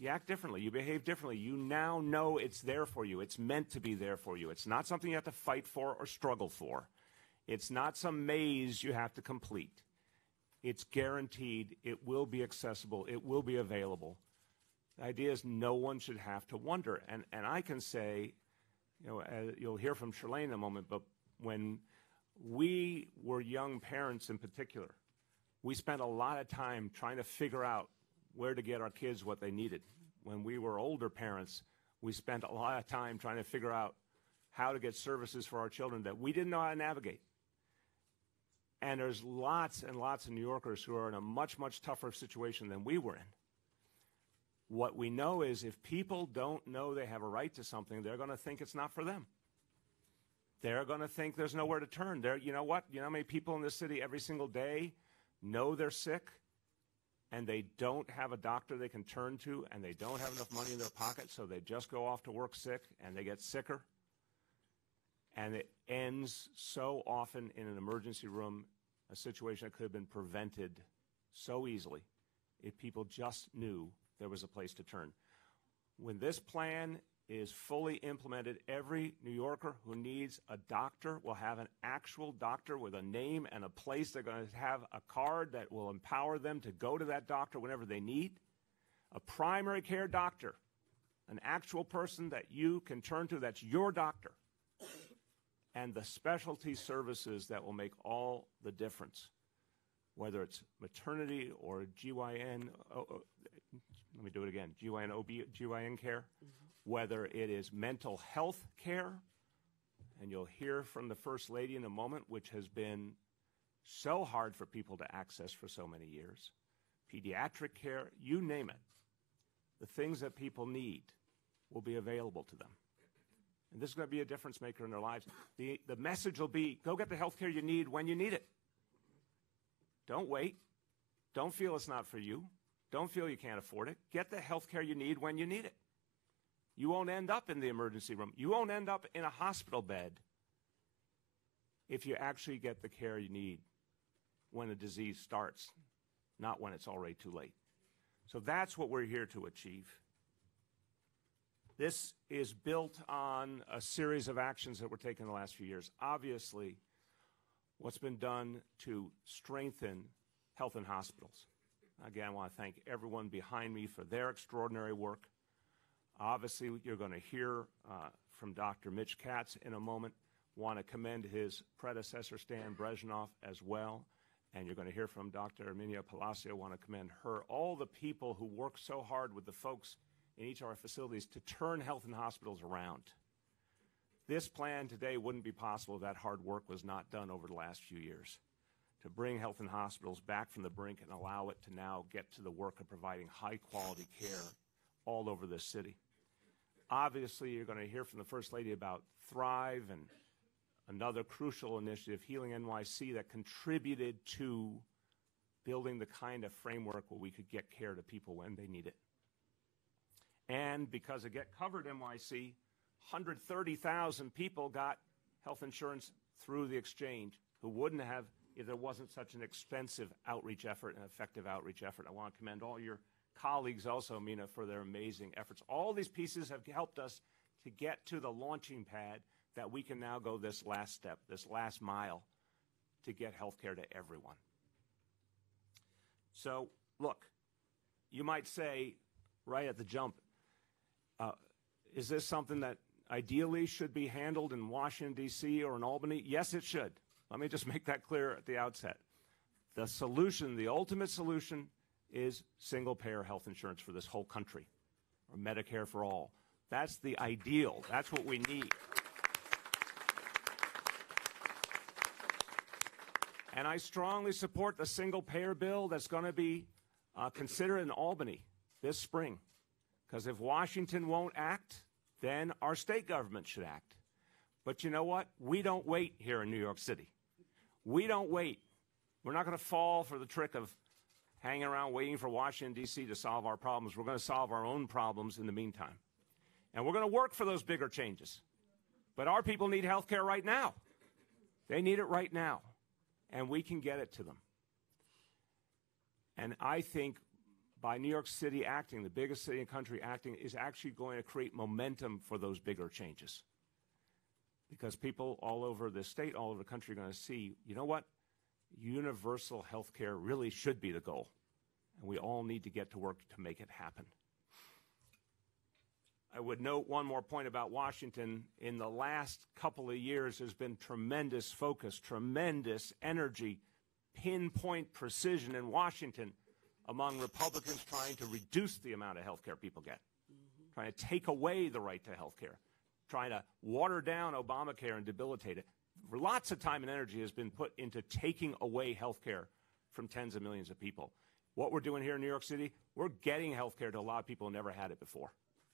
you act differently. You behave differently. You now know it's there for you. It's meant to be there for you. It's not something you have to fight for or struggle for. It's not some maze you have to complete. It's guaranteed. It will be accessible. It will be available. The idea is no one should have to wonder. And I can say, you'll hear from Shirlane in a moment, but when we were young parents in particular, we spent a lot of time trying to figure out where to get our kids what they needed. When we were older parents, we spent a lot of time trying to figure out how to get services for our children that we didn't know how to navigate. And there's lots and lots of New Yorkers who are in a much, much tougher situation than we were in. What we know is if people don't know they have a right to something, they're going to think it's not for them. They're going to think there's nowhere to turn. You know what? You know how many people in this city every single day know they're sick and they don't have a doctor they can turn to and they don't have enough money in their pocket, so they just go off to work sick and they get sicker? And it ends so often in an emergency room, a situation that could have been prevented so easily if people just knew there was a place to turn. When this plan is fully implemented, every New Yorker who needs a doctor will have an actual doctor with a name and a place. They're going to have a card that will empower them to go to that doctor whenever they need. A primary care doctor, an actual person that you can turn to, that's your doctor. And the specialty services that will make all the difference, whether it's maternity or GYN, let me do it again, GYN care, whether it is mental health care, and you'll hear from the First Lady in a moment, which has been so hard for people to access for so many years, pediatric care, you name it. The things that people need will be available to them. And this is going to be a difference maker in their lives. The message will be, go get the health care you need when you need it. Don't wait. Don't feel it's not for you. Don't feel you can't afford it. Get the health care you need when you need it. You won't end up in the emergency room. You won't end up in a hospital bed if you actually get the care you need when the disease starts, not when it's already too late. So that's what we're here to achieve. This is built on a series of actions that were taken in the last few years. Obviously, what's been done to strengthen health in hospitals. Again, I want to thank everyone behind me for their extraordinary work. Obviously, you're going to hear from Dr. Mitch Katz in a moment. Want to commend his predecessor, Stan Brezhnev, as well. And you're going to hear from Dr. Herminia Palacio. Want to commend her. All the people who work so hard with the folks in each of our facilities to turn health in hospitals around. This plan today wouldn't be possible if that hard work was not done over the last few years. To bring health in hospitals back from the brink and allow it to now get to the work of providing high-quality care all over this city. Obviously, you're going to hear from the First Lady about Thrive and another crucial initiative, Healing NYC, that contributed to building the kind of framework where we could get care to people when they need it. And because of Get Covered NYC, 130,000 people got health insurance through the exchange who wouldn't have if there wasn't such an expensive outreach effort and effective outreach effort. I want to commend all your colleagues also, Mina, for their amazing efforts. All these pieces have helped us to get to the launching pad that we can now go this last step, this last mile, to get health care to everyone. So, look, you might say right at the jump, is this something that ideally should be handled in Washington, D.C. or in Albany? Yes, it should. Let me just make that clear at the outset. The solution, the ultimate solution, is single-payer health insurance for this whole country, or Medicare for all. That's the ideal. That's what we need. And I strongly support the single-payer bill that's going to be considered in Albany this spring. Because if Washington won't act, then our state government should act. But you know what? We don't wait here in New York City. We don't wait. We're not going to fall for the trick of hanging around waiting for Washington, D.C. to solve our problems. We're going to solve our own problems in the meantime. And we're going to work for those bigger changes. But our people need health care right now. They need it right now. And we can get it to them. And I think by New York City acting, the biggest city in the country acting, is actually going to create momentum for those bigger changes. Because people all over the state, all over the country are going to see, you know what? Universal health care really should be the goal. And we all need to get to work to make it happen. I would note one more point about Washington. In the last couple of years, there's been tremendous focus, tremendous energy, pinpoint precision in Washington among Republicans trying to reduce the amount of health care people get, trying to take away the right to health care, trying to water down Obamacare and debilitate it. Lots of time and energy has been put into taking away health care from tens of millions of people. What we're doing here in New York City, we're getting health care to a lot of people who never had it before.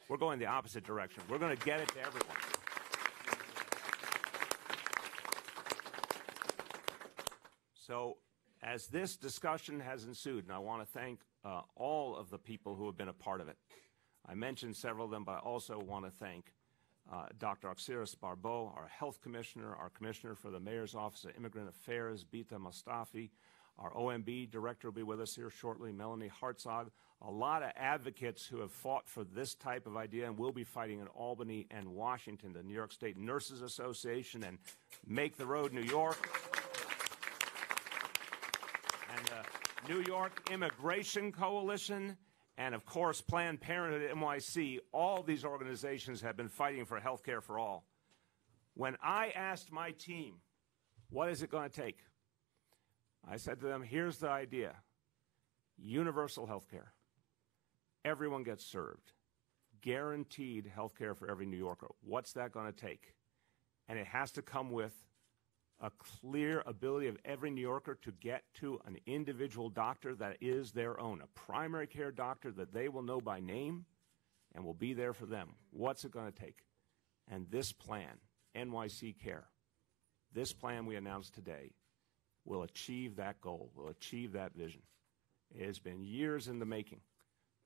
We're going the opposite direction. We're going to get it to everyone. So as this discussion has ensued, and I want to thank all of the people who have been a part of it. I mentioned several of them, but I also want to thank Dr. Oxiris Barbeau, our health commissioner, our commissioner for the Mayor's Office of Immigrant Affairs, Bita Mustafi. Our OMB director will be with us here shortly, Melanie Hartzog. A lot of advocates who have fought for this type of idea and will be fighting in Albany and Washington, the New York State Nurses Association and Make the Road New York. And the New York Immigration Coalition, and of course Planned Parenthood at NYC. All these organizations have been fighting for health care for all. When I asked my team, what is it going to take? I said to them, here's the idea. Universal health care. Everyone gets served. Guaranteed health care for every New Yorker. What's that going to take? And it has to come with a clear ability of every New Yorker to get to an individual doctor that is their own, a primary care doctor that they will know by name and will be there for them. What's it going to take? And this plan, NYC Care, this plan we announced today, will achieve that goal, will achieve that vision. It has been years in the making,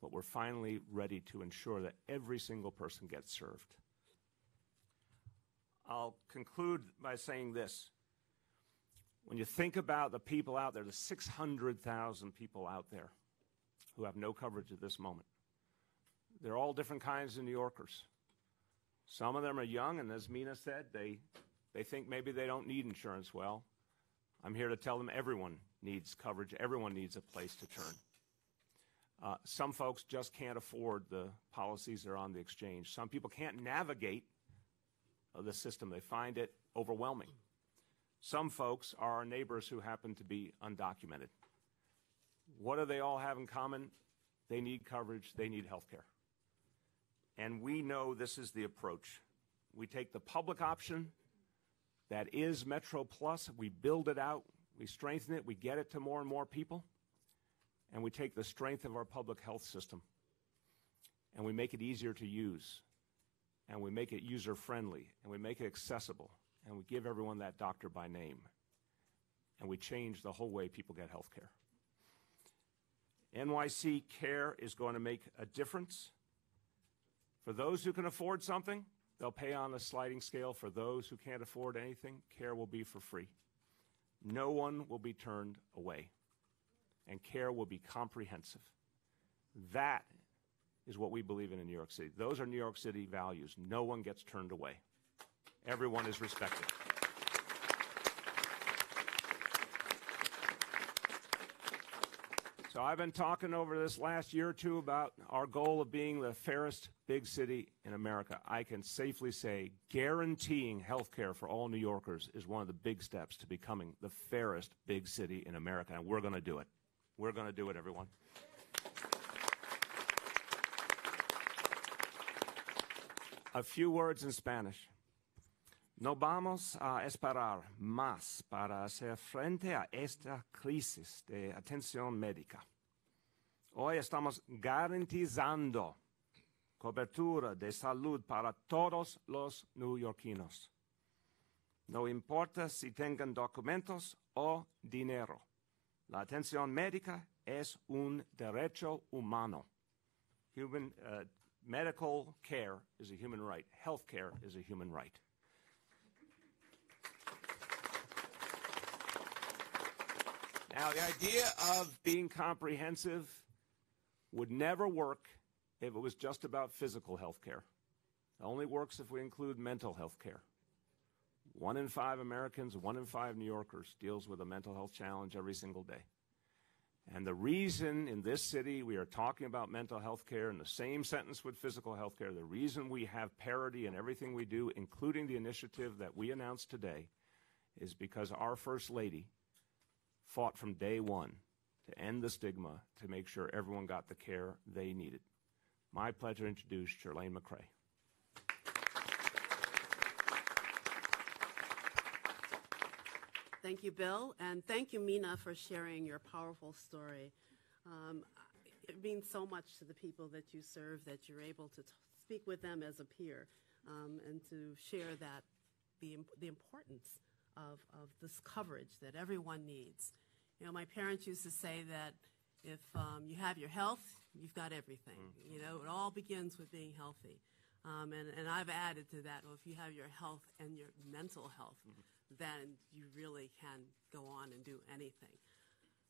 but we're finally ready to ensure that every single person gets served. I'll conclude by saying this. When you think about the people out there, the 600,000 people out there who have no coverage at this moment, they're all different kinds of New Yorkers. Some of them are young, and as Mina said, they think maybe they don't need insurance. Well, I'm here to tell them everyone needs coverage. Everyone needs a place to turn. Some folks just can't afford the policies that are on the exchange. Some people can't navigate the system. They find it overwhelming. Some folks are our neighbors who happen to be undocumented. What do they all have in common? They need coverage. They need health care. And we know this is the approach. We take the public option that is Metro Plus, we build it out, we strengthen it, we get it to more and more people, and we take the strength of our public health system, and we make it easier to use, and we make it user-friendly, and we make it accessible, and we give everyone that doctor by name, and we change the whole way people get health care. NYC Care is going to make a difference. For those who can afford something, they'll pay on a sliding scale. For those who can't afford anything, care will be for free. No one will be turned away, and care will be comprehensive. That is what we believe in New York City. Those are New York City values. No one gets turned away. Everyone is respected. So I've been talking over this last year or two about our goal of being the fairest big city in America. I can safely say guaranteeing health care for all New Yorkers is one of the big steps to becoming the fairest big city in America, and we're going to do it. We're going to do it, everyone. A few words in Spanish. No vamos a esperar más para hacer frente a esta crisis de atención médica. Hoy estamos garantizando cobertura de salud para todos los neoyorquinos. No importa si tengan documentos o dinero. La atención médica es un derecho humano. Medical care is a human right. Health care is a human right. Now, the idea of being comprehensive would never work if it was just about physical health care. It only works if we include mental health care. 1 in 5 Americans, 1 in 5 New Yorkers deals with a mental health challenge every single day. And the reason in this city we are talking about mental health care in the same sentence with physical health care, the reason we have parity in everything we do, including the initiative that we announced today, is because our First Lady fought from day one to end the stigma, to make sure everyone got the care they needed. My pleasure to introduce Chirlane McCray. Thank you, Bill, and thank you, Mina, for sharing your powerful story. It means so much to the people that you serve that you're able to speak with them as a peer and to share that the importance of this coverage that everyone needs. You know, my parents used to say that if you have your health, you've got everything. You know, it all begins with being healthy. And I've added to that, well, if you have your health and your mental health, then you really can go on and do anything.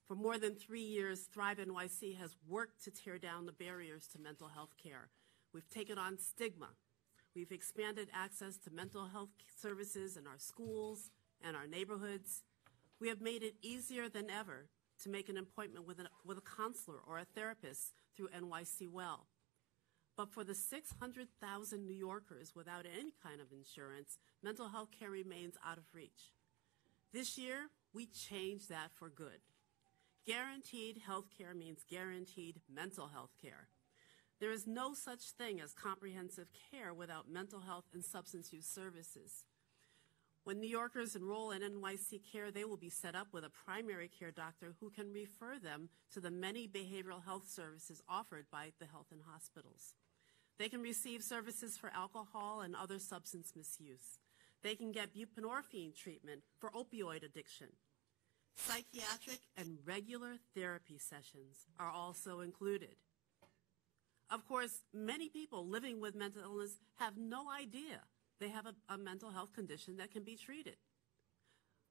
For more than 3 years, Thrive NYC has worked to tear down the barriers to mental health care. We've taken on stigma. We've expanded access to mental health services in our schools and our neighborhoods. We have made it easier than ever to make an appointment with a counselor or a therapist through NYC Well. But for the 600,000 New Yorkers without any kind of insurance, mental health care remains out of reach. This year, we changed that for good. Guaranteed health care means guaranteed mental health care. There is no such thing as comprehensive care without mental health and substance use services. When New Yorkers enroll in NYC Care, they will be set up with a primary care doctor who can refer them to the many behavioral health services offered by the health and hospitals. They can receive services for alcohol and other substance misuse. They can get buprenorphine treatment for opioid addiction. Psychiatric and regular therapy sessions are also included. Of course, many people living with mental illness have no idea they have a mental health condition that can be treated.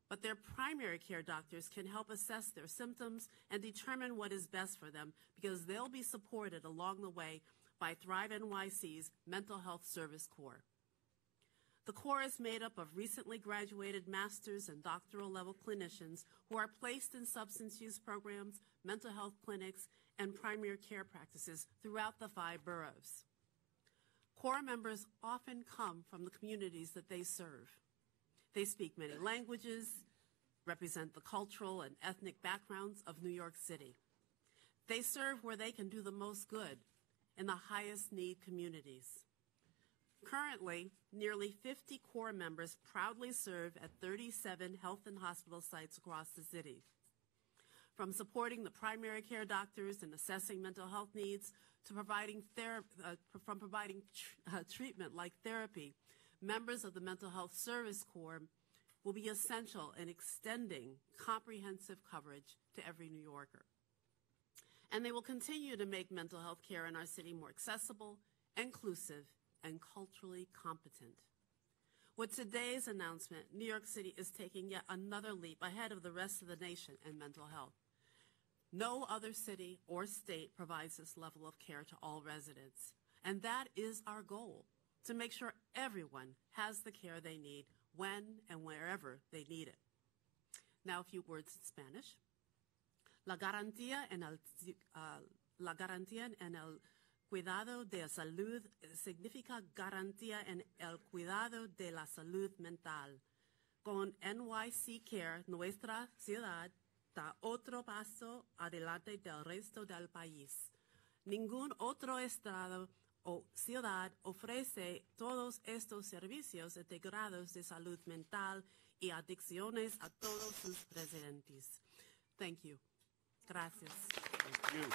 But their primary care doctors can help assess their symptoms and determine what is best for them because they'll be supported along the way by Thrive NYC's Mental Health Service Corps. The Corps is made up of recently graduated master's and doctoral level clinicians who are placed in substance use programs, mental health clinics, and primary care practices throughout the 5 boroughs. Corps members often come from the communities that they serve. They speak many languages, represent the cultural and ethnic backgrounds of New York City. They serve where they can do the most good, in the highest need communities. Currently, nearly 50 Corps members proudly serve at 37 health and hospital sites across the city. From supporting the primary care doctors in assessing mental health needs to providing treatment like therapy, members of the Mental Health Service Corps will be essential in extending comprehensive coverage to every New Yorker. And they will continue to make mental health care in our city more accessible, inclusive, and culturally competent. With today's announcement, New York City is taking yet another leap ahead of the rest of the nation in mental health. No other city or state provides this level of care to all residents. And that is our goal, to make sure everyone has the care they need when and wherever they need it. Now, a few words in Spanish. La garantía en el cuidado de salud significa garantía en el cuidado de la salud mental. Con NYC Care, nuestra ciudad da otro paso adelante del resto del país. Ningún otro estado o ciudad ciudad ofrece todos estos servicios integrados de salud mental y adicciones a todos sus residentes. Thank you. Gracias. Thank you.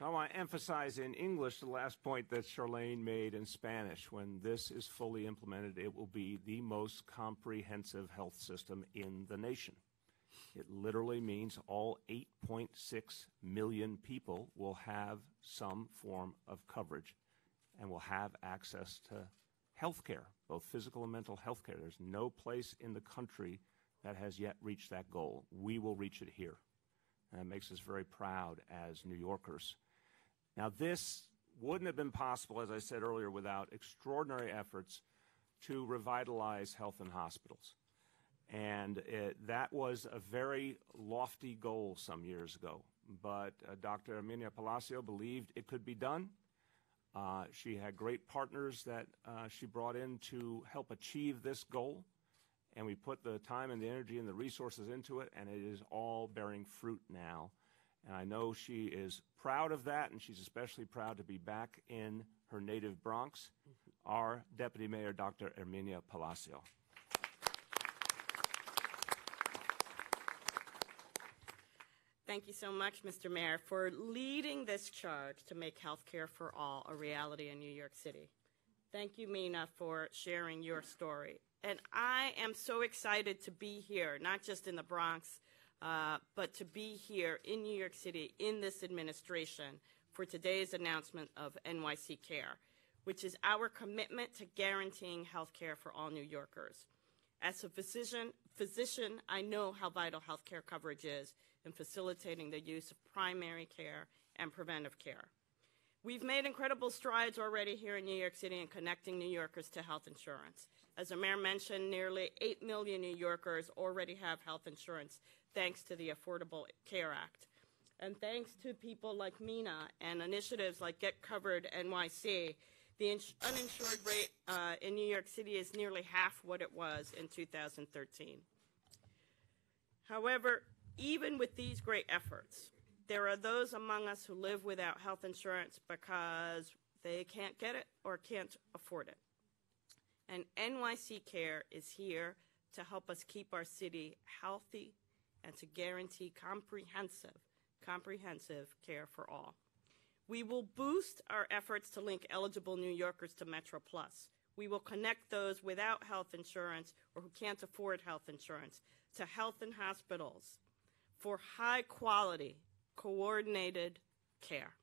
I want to emphasize in English the last point that Charlene made in Spanish. When this is fully implemented, it will be the most comprehensive health system in the nation. It literally means all 8.6 million people will have some form of coverage and will have access to health care, both physical and mental health care. There's no place in the country that has yet reached that goal. We will reach it here. And it makes us very proud as New Yorkers. Now, this wouldn't have been possible, as I said earlier, without extraordinary efforts to revitalize health and hospitals. And that was a very lofty goal some years ago. But Dr. Herminia Palacio believed it could be done. She had great partners that she brought in to help achieve this goal. And we put the time and the energy and the resources into it, and it is all bearing fruit now. And I know she is proud of that, and she's especially proud to be back in her native Bronx. Our Deputy Mayor, Dr. Herminia Palacio. Thank you so much, Mr. Mayor, for leading this charge to make healthcare for all a reality in New York City. Thank you, Mina, for sharing your story. And I am so excited to be here, not just in the Bronx, but to be here in New York City in this administration for today's announcement of NYC Care, which is our commitment to guaranteeing health care for all New Yorkers. As a physician, I know how vital health care coverage is in facilitating the use of primary care and preventive care. We've made incredible strides already here in New York City in connecting New Yorkers to health insurance. As the mayor mentioned, nearly 8 million New Yorkers already have health insurance thanks to the Affordable Care Act. And thanks to people like Mina and initiatives like Get Covered NYC, the uninsured rate in New York City is nearly half what it was in 2013. However, even with these great efforts, there are those among us who live without health insurance because they can't get it or can't afford it. And NYC Care is here to help us keep our city healthy and to guarantee comprehensive care for all. We will boost our efforts to link eligible New Yorkers to Metro Plus. We will connect those without health insurance or who can't afford health insurance to health and hospitals for high-quality, coordinated care.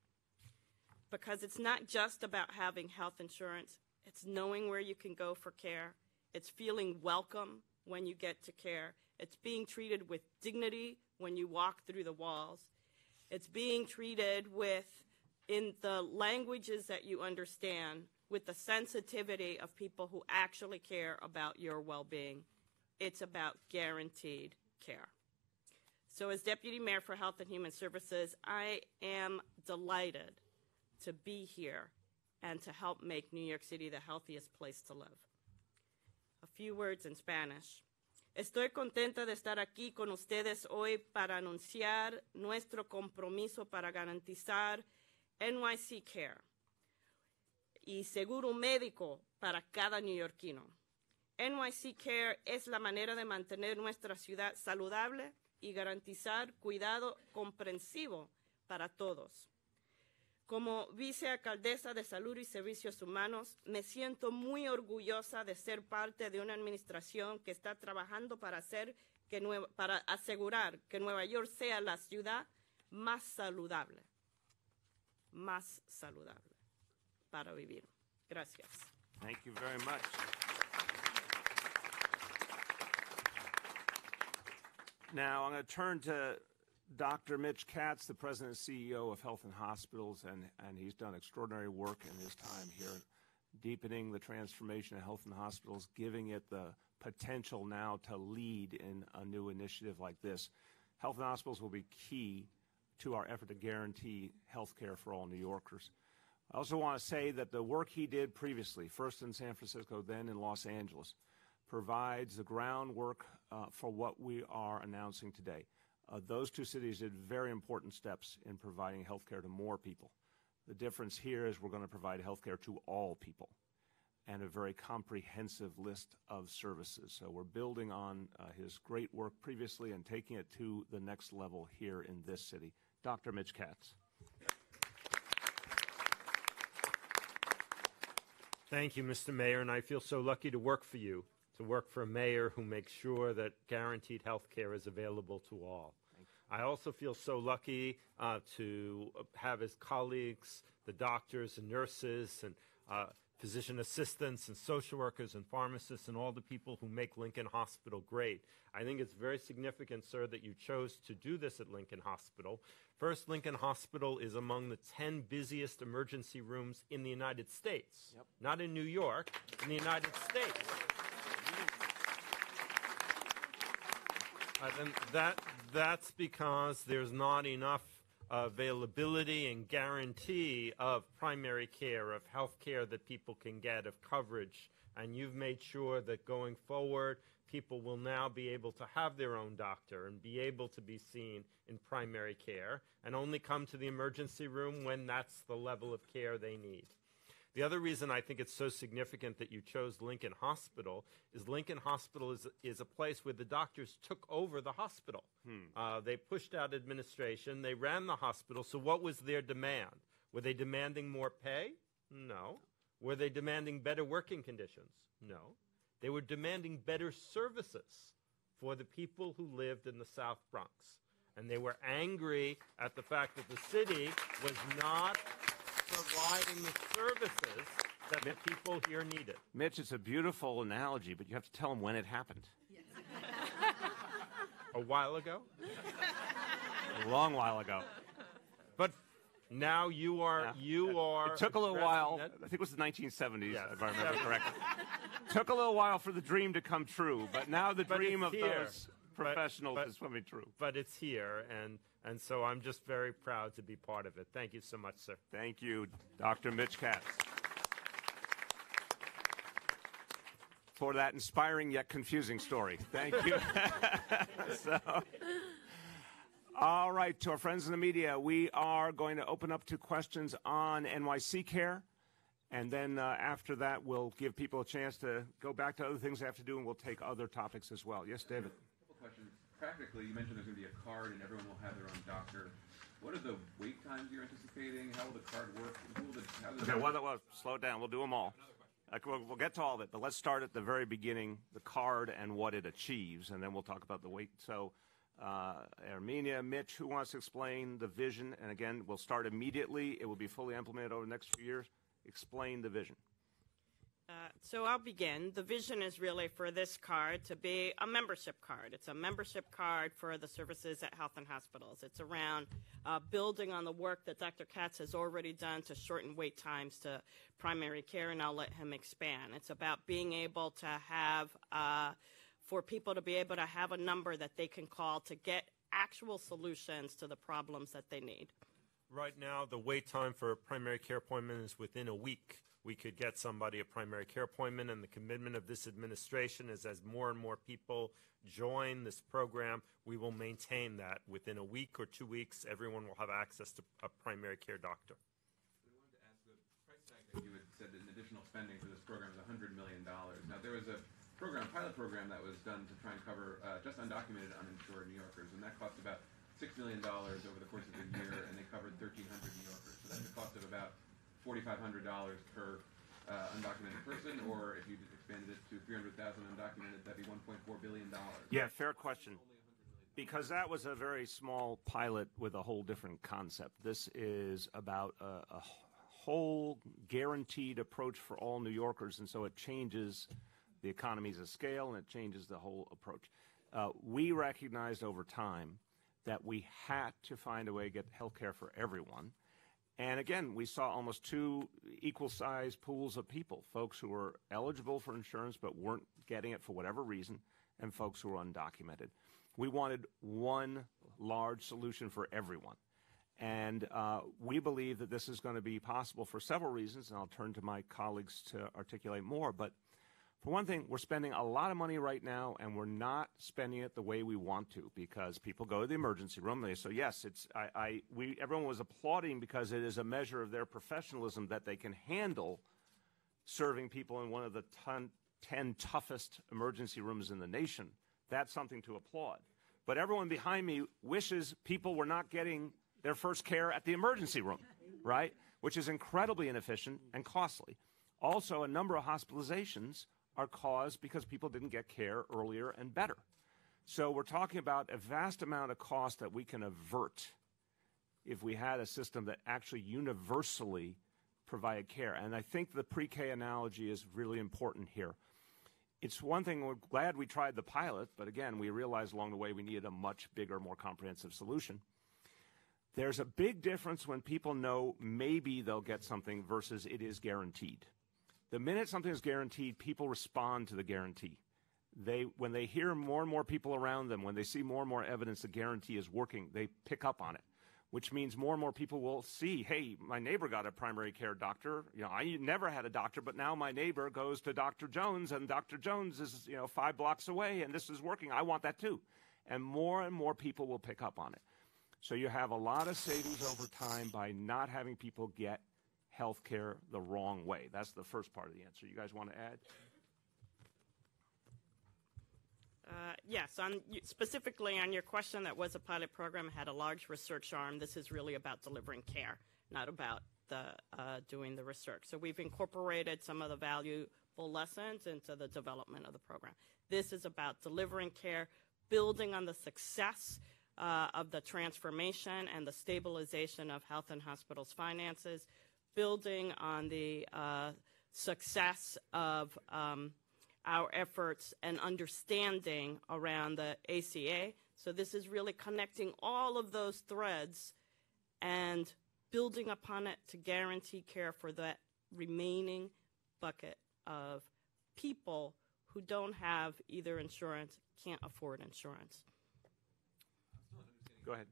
Because it's not just about having health insurance, it's knowing where you can go for care, it's feeling welcome when you get to care, it's being treated with dignity when you walk through the walls, it's being treated in the languages that you understand, with the sensitivity of people who actually care about your well-being. It's about guaranteed care. So as Deputy Mayor for Health and Human Services, I am delighted to be here and to help make New York City the healthiest place to live. A few words in Spanish. Estoy contenta de estar aquí con ustedes hoy para anunciar nuestro compromiso para garantizar NYC Care y seguro médico para cada neoyorquino. NYC Care es la manera de mantener nuestra ciudad saludable y garantizar cuidado comprensivo para todos. Como vicealcaldesa de Salud y Servicios Humanos, me siento muy orgullosa de ser parte de una administración que está trabajando para asegurar que Nueva York sea la ciudad más saludable para vivir. Gracias. Thank you very much. Now, I'm going to turn to Dr. Mitch Katz, the President and CEO of Health and Hospitals, and he's done extraordinary work in his time here, deepening the transformation of health and hospitals, giving it the potential now to lead in a new initiative like this. Health and hospitals will be key to our effort to guarantee health care for all New Yorkers. I also want to say that the work he did previously, first in San Francisco, then in Los Angeles, provides the groundwork for what we are announcing today. Those two cities did very important steps in providing health care to more people. The difference here is we're going to provide health care to all people and a very comprehensive list of services. So we're building on his great work previously and taking it to the next level here in this city. Dr. Mitch Katz. Thank you, Mr. Mayor, and I feel so lucky to work for you, to work for a mayor who makes sure that guaranteed health care is available to all. I also feel so lucky to have as colleagues the doctors and nurses and physician assistants and social workers and pharmacists and all the people who make Lincoln Hospital great. I think it's very significant, sir, that you chose to do this at Lincoln Hospital. First, Lincoln Hospital is among the 10 busiest emergency rooms in the United States. Yep. Not in New York, in the United States. And that's because there's not enough availability and guarantee of primary care, of health care that people can get, of coverage. And you've made sure that going forward, people will now be able to have their own doctor and be able to be seen in primary care and only come to the emergency room when that's the level of care they need. The other reason I think it's so significant that you chose Lincoln Hospital is Lincoln Hospital is a place where the doctors took over the hospital. They pushed out administration. They ran the hospital. So what was their demand? Were they demanding more pay? No. Were they demanding better working conditions? No. They were demanding better services for the people who lived in the South Bronx. And they were angry at the fact that the city was not providing the services that the people here needed. Mitch, it's a beautiful analogy, but you have to tell them when it happened. A while ago? A long while ago. But now you are... It took a little while. I think it was the 1970s, if I remember correctly. Took a little while for the dream to come true, but now the dream of those professionals is swimming true. But it's here, and so I'm just very proud to be part of it. Thank you so much, sir. Thank you, Dr. Mitch Katz, for that inspiring yet confusing story. Thank you. All right, to our friends in the media, we are going to open up to questions on NYC Care. And then after that, we'll give people a chance to go back to other things they have to do, and we'll take other topics as well. Yes, David? A couple questions. Practically, you mentioned there's going to be a card and everyone will have their own doctor. What are the wait times you're anticipating? How will the card work? Slow down. We'll do them all. We'll get to all of it, but let's start at the very beginning, the card and what it achieves, and then we'll talk about the wait. So, Armenia, Mitch, who wants to explain the vision? And again, we'll start immediately. It will be fully implemented over the next few years. Explain the vision. So I'll begin. The vision is really for this card to be a membership card. It's a membership card for the services at health and hospitals. It's around building on the work that Dr. Katz has already done to shorten wait times to primary care, and I'll let him expand. It's about being able to have, for people to be able to have a number that they can call to get actual solutions to the problems that they need. Right now, the wait time for a primary care appointment is within a week. We could get somebody a primary care appointment, and the commitment of this administration is as more and more people join this program, we will maintain that. Within a week or 2 weeks, everyone will have access to a primary care doctor. I wanted to ask, the price tag that you had said that an additional spending for this program is $100 million. Now, there was a pilot program that was done to try and cover just undocumented, uninsured New Yorkers, and that cost about $6 million over the course of the year, and they covered 1,300 New Yorkers. So that's a cost of about $4,500 per undocumented person, or if you expanded it to 300,000 undocumented, that'd be $1.4 billion. Yeah, fair question. Because that was a very small pilot with a whole different concept. This is about a whole guaranteed approach for all New Yorkers, and so it changes the economies of scale, and it changes the whole approach. We recognized over time that we had to find a way to get health care for everyone. And again, we saw almost two equal-sized pools of people, folks who were eligible for insurance but weren't getting it for whatever reason, and folks who were undocumented. We wanted one large solution for everyone. And we believe that this is going to be possible for several reasons, and I'll turn to my colleagues to articulate more. But For one thing, we're spending a lot of money right now, and we're not spending it the way we want to, because people go to the emergency room. So yes, everyone was applauding because it is a measure of their professionalism that they can handle serving people in one of the 10 toughest emergency rooms in the nation. That's something to applaud. But everyone behind me wishes people were not getting their first care at the emergency room, right? Which is incredibly inefficient and costly. Also, a number of hospitalizations are caused because people didn't get care earlier and better. So we're talking about a vast amount of cost that we can avert if we had a system that actually universally provided care. And I think the pre-K analogy is really important here. It's one thing, we're glad we tried the pilot, but again, we realized along the way we needed a much bigger, more comprehensive solution. There's a big difference when people know maybe they'll get something versus it is guaranteed. The minute something is guaranteed, people respond to the guarantee. When they hear more and more people around them, when they see more and more evidence the guarantee is working, they pick up on it, which means more and more people will see, hey, my neighbor got a primary care doctor. I never had a doctor, but now my neighbor goes to Dr. Jones, and Dr. Jones is 5 blocks away, and this is working. I want that too. And more people will pick up on it. So you have a lot of savings over time by not having people get health care the wrong way. That's the first part of the answer. You guys want to add? Yes, specifically on your question, that was a pilot program, had a large research arm. This is really about delivering care, not about doing the research. So we've incorporated some of the valuable lessons into the development of the program. This is about delivering care, building on the success of the transformation and the stabilization of health and hospitals' finances, building on the success of our efforts and understanding around the ACA. So this is really connecting all of those threads and building upon it to guarantee care for that remaining bucket of people who don't have either insurance, can't afford insurance. Go ahead.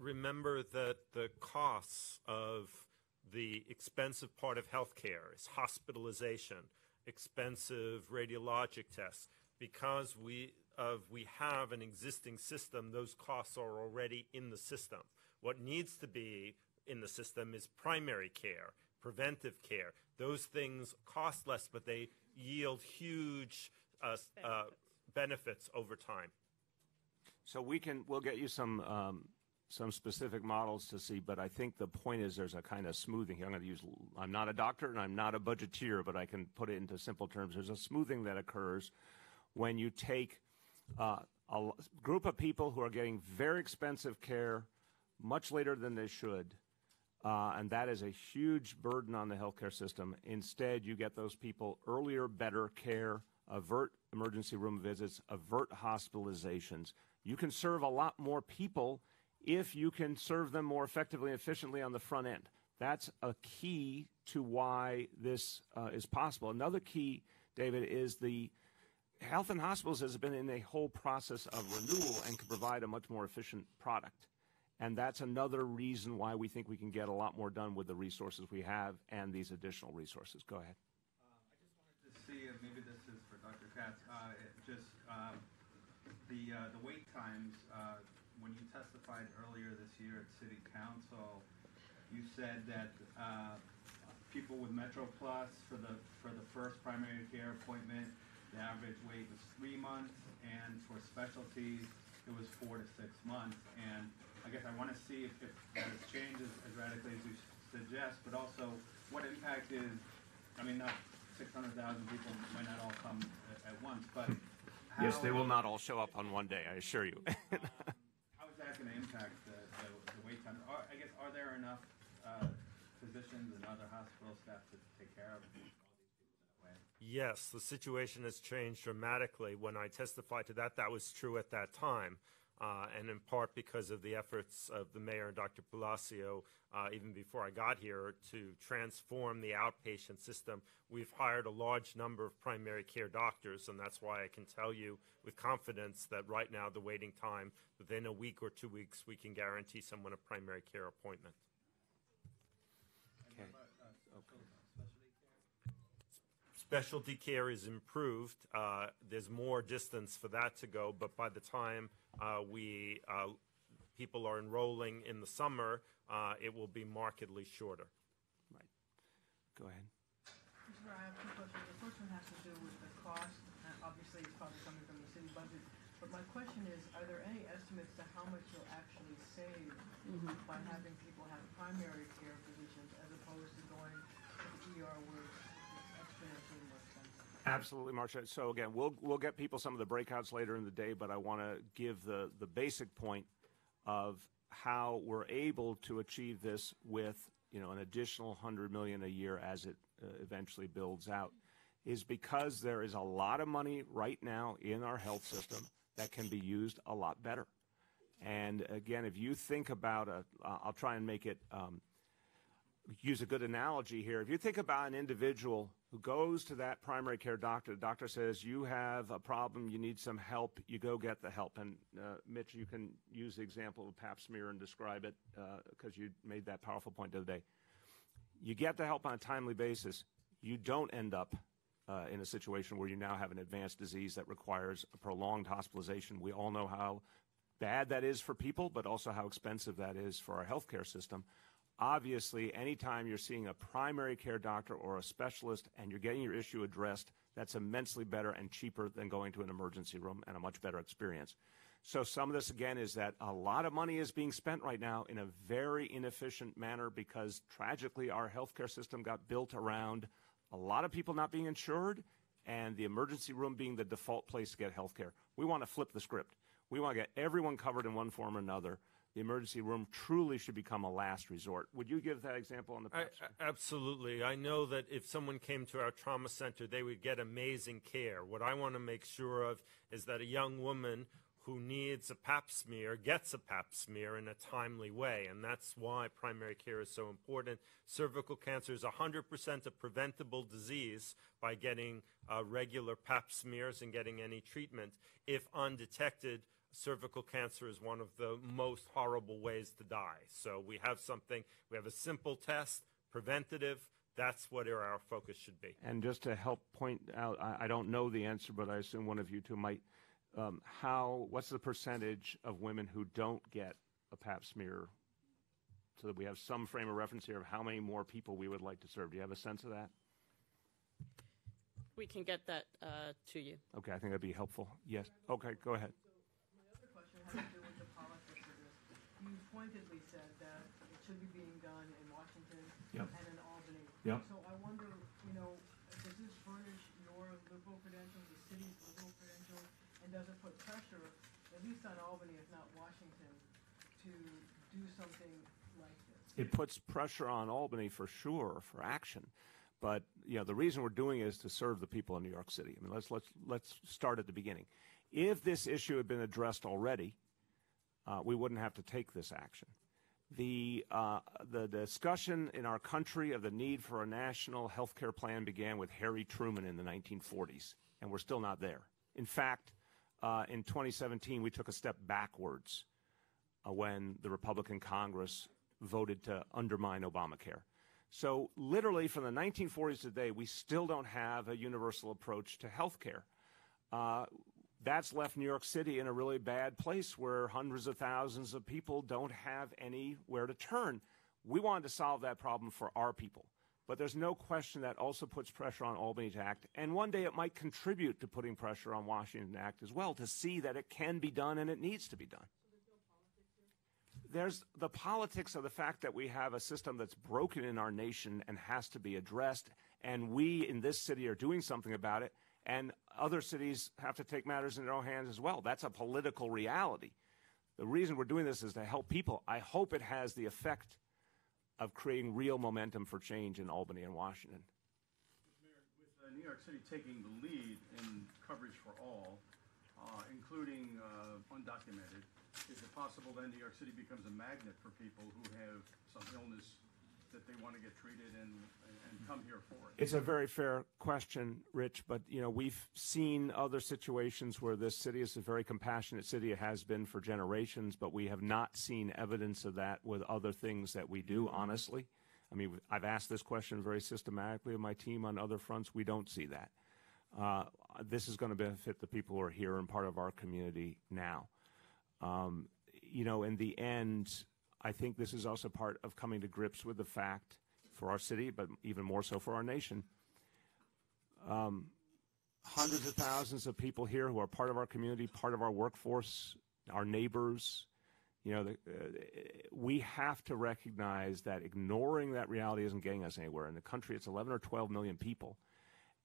Remember that the costs of the expensive part of healthcare is hospitalization, expensive radiologic tests. Because we have an existing system, those costs are already in the system. What needs to be in the system is primary care, preventive care. Those things cost less, but they yield huge benefits over time. So we'll get you some specific models to see, but I think the point is there's a kind of smoothing here. I'm not a doctor and I'm not a budgeteer, but I can put it into simple terms. There's a smoothing that occurs when you take a group of people who are getting very expensive care much later than they should, and that is a huge burden on the healthcare system. Instead, you get those people earlier, better care, avert emergency room visits, avert hospitalizations. You can serve a lot more people if you can serve them more effectively and efficiently on the front end. That's a key to why this is possible. Another key, David, is the health and hospitals has been in a whole process of renewal and can provide a much more efficient product. And that's another reason why we think we can get a lot more done with the resources we have and these additional resources. Go ahead. I just wanted to see, maybe this is for Dr. Katz, the wait times. When you testified earlier this year at City Council, you said that people with Metro Plus for the first primary care appointment, the average wait was 3 months, and for specialties, it was 4 to 6 months. And I guess I want to see if that has changed as radically as you suggest, but also what impact is, not 600,000 people might not all come at once, but yes, they will not all show up on one day, I assure you. How is that going to impact the wait time? Are there enough physicians and other hospital staff to take care of all these people in that way? Yes, the situation has changed dramatically. When I testified to that was true at that time, and in part because of the efforts of the mayor and Dr. Palacio, even before I got here, to transform the outpatient system. We've hired a large number of primary care doctors, and that's why I can tell you with confidence that right now the waiting time, within a week or 2 weeks, we can guarantee someone a primary care appointment. Okay. Specialty care is improved. There's more distance for that to go, but by the time people are enrolling in the summer, it will be markedly shorter. Right. Go ahead. I have two questions. The first one has to do with the cost, and obviously it's probably coming from the city budget. But my question is, are there any estimates to how much you'll actually save by having people have primary care physicians as opposed to going to the ER where it's exponentially more expensive? Absolutely, Marcia. So again, we'll get people some of the breakouts later in the day, but I want to give the basic point of how we're able to achieve this with an additional $100 million a year as it eventually builds out, is because there is a lot of money right now in our health system that can be used a lot better. And again, if you think about I'll try and make it use a good analogy here. If you think about an individual who goes to that primary care doctor, the doctor says, you have a problem, you need some help, you go get the help. And Mitch, you can use the example of pap smear and describe it because you made that powerful point the other day. You get the help on a timely basis. You don't end up in a situation where you now have an advanced disease that requires a prolonged hospitalization. We all know how bad that is for people, but also how expensive that is for our healthcare system. Obviously, anytime you're seeing a primary care doctor or a specialist and you're getting your issue addressed, that's immensely better and cheaper than going to an emergency room, and a much better experience. So some of this, again, is that a lot of money is being spent right now in a very inefficient manner because, tragically, our healthcare system got built around a lot of people not being insured and the emergency room being the default place to get healthcare. We want to flip the script. We want to get everyone covered in one form or another. The emergency room truly should become a last resort. Would you give that example on the pap smear? Absolutely. I know that if someone came to our trauma center, they would get amazing care. What I want to make sure of is that a young woman who needs a pap smear gets a pap smear in a timely way, and that's why primary care is so important. Cervical cancer is 100% a preventable disease by getting regular pap smears and getting any treatment. If undetected, cervical cancer is one of the most horrible ways to die. So we have a simple test, preventative. That's what our focus should be. And just to help point out, I don't know the answer, but I assume one of you two might. What's the percentage of women who don't get a pap smear, so that we have some frame of reference here of how many more people we would like to serve? Do you have a sense of that? We can get that to you. Okay, I think that'd be helpful. Yes. Okay, go ahead. My other question has to do with the politics of this. You pointedly said that it should be being done in Washington and in Albany. Yep. So I wonder, does this furnish your liberal credentials, the city's liberal credentials, and does it put pressure, at least on Albany, if not Washington, to do something like this? It puts pressure on Albany for sure for action. But the reason we're doing it is to serve the people in New York City. I mean, let's start at the beginning. If this issue had been addressed already, we wouldn't have to take this action. The discussion in our country of the need for a national health care plan began with Harry Truman in the 1940s, and we're still not there. In fact, in 2017, we took a step backwards when the Republican Congress voted to undermine Obamacare. So literally from the 1940s to today, we still don't have a universal approach to health care. That's left New York City in a really bad place where hundreds of thousands of people don't have anywhere to turn. We wanted to solve that problem for our people. But there's no question that also puts pressure on Albany to act. And one day it might contribute to putting pressure on Washington to act as well, to see that it can be done and it needs to be done. There's the politics of the fact that we have a system that's broken in our nation and has to be addressed, and we in this city are doing something about it, and other cities have to take matters in their own hands as well. That's a political reality. The reason we're doing this is to help people. I hope it has the effect of creating real momentum for change in Albany and Washington. Mayor, with New York City taking the lead in coverage for all, including undocumented, is it possible then New York City becomes a magnet for people who have some illness that they want to get treated and come here for it? It's a very fair question, Rich, but we've seen other situations where this city is a very compassionate city. It has been for generations, but we have not seen evidence of that with other things that we do, honestly. I mean, I've asked this question very systematically of my team on other fronts. We don't see that. This is going to benefit the people who are here and part of our community now. In the end, I think this is also part of coming to grips with the fact for our city, but even more so for our nation. Hundreds of thousands of people here who are part of our community, part of our workforce, our neighbors. We have to recognize that ignoring that reality isn't getting us anywhere. In the country, it's 11 or 12 million people.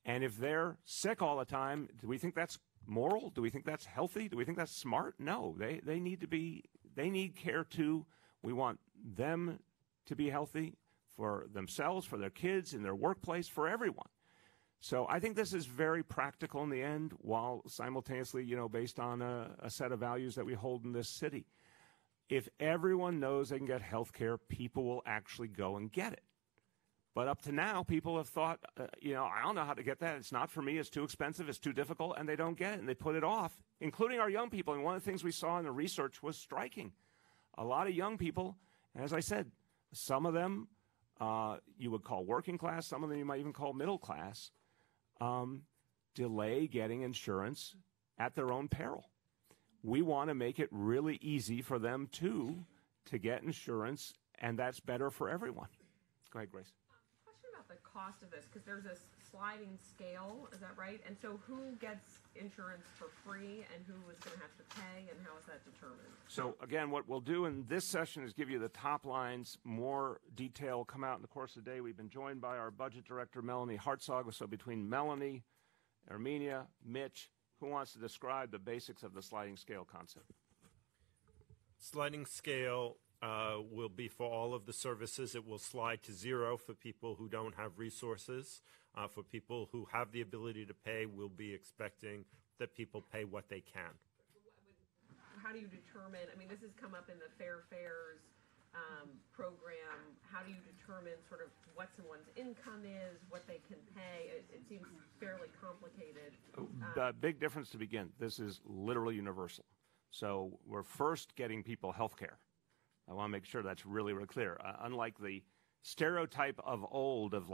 And if they're sick all the time, do we think that's moral? Do we think that's healthy? Do we think that's smart? No, they need care too. We want them to be healthy for themselves, for their kids, in their workplace, for everyone. So I think this is very practical in the end, while simultaneously, based on a set of values that we hold in this city. If everyone knows they can get health care, people will actually go and get it. But up to now, people have thought, I don't know how to get that. It's not for me. It's too expensive. It's too difficult. And they don't get it. And they put it off, including our young people. And one of the things we saw in the research was striking. A lot of young people, as I said, some of them you would call working class. Some of them you might even call middle class. Delay getting insurance at their own peril. We want to make it really easy for them, too, to get insurance, and that's better for everyone. Go ahead, Grace. Question about the cost of this, because there's a sliding scale, is that right? And so who gets insurance for free, and who is going to have to pay, and how is that determined? So, again, what we'll do in this session is give you the top lines. More detail will come out in the course of the day. We've been joined by our budget director, Melanie Hartzog. So between Melanie, Armenia, Mitch, who wants to describe the basics of the sliding scale concept? Sliding scale will be for all of the services. It will slide to zero for people who don't have resources. For people who have the ability to pay, we'll be expecting that people pay what they can. How do you determine, this has come up in the Fair Fares program. How do you determine sort of what someone's income is, what they can pay? It seems fairly complicated. The big difference to begin, this is literally universal. So we're first getting people health care. I want to make sure that's really, really clear. Unlike the stereotype of old of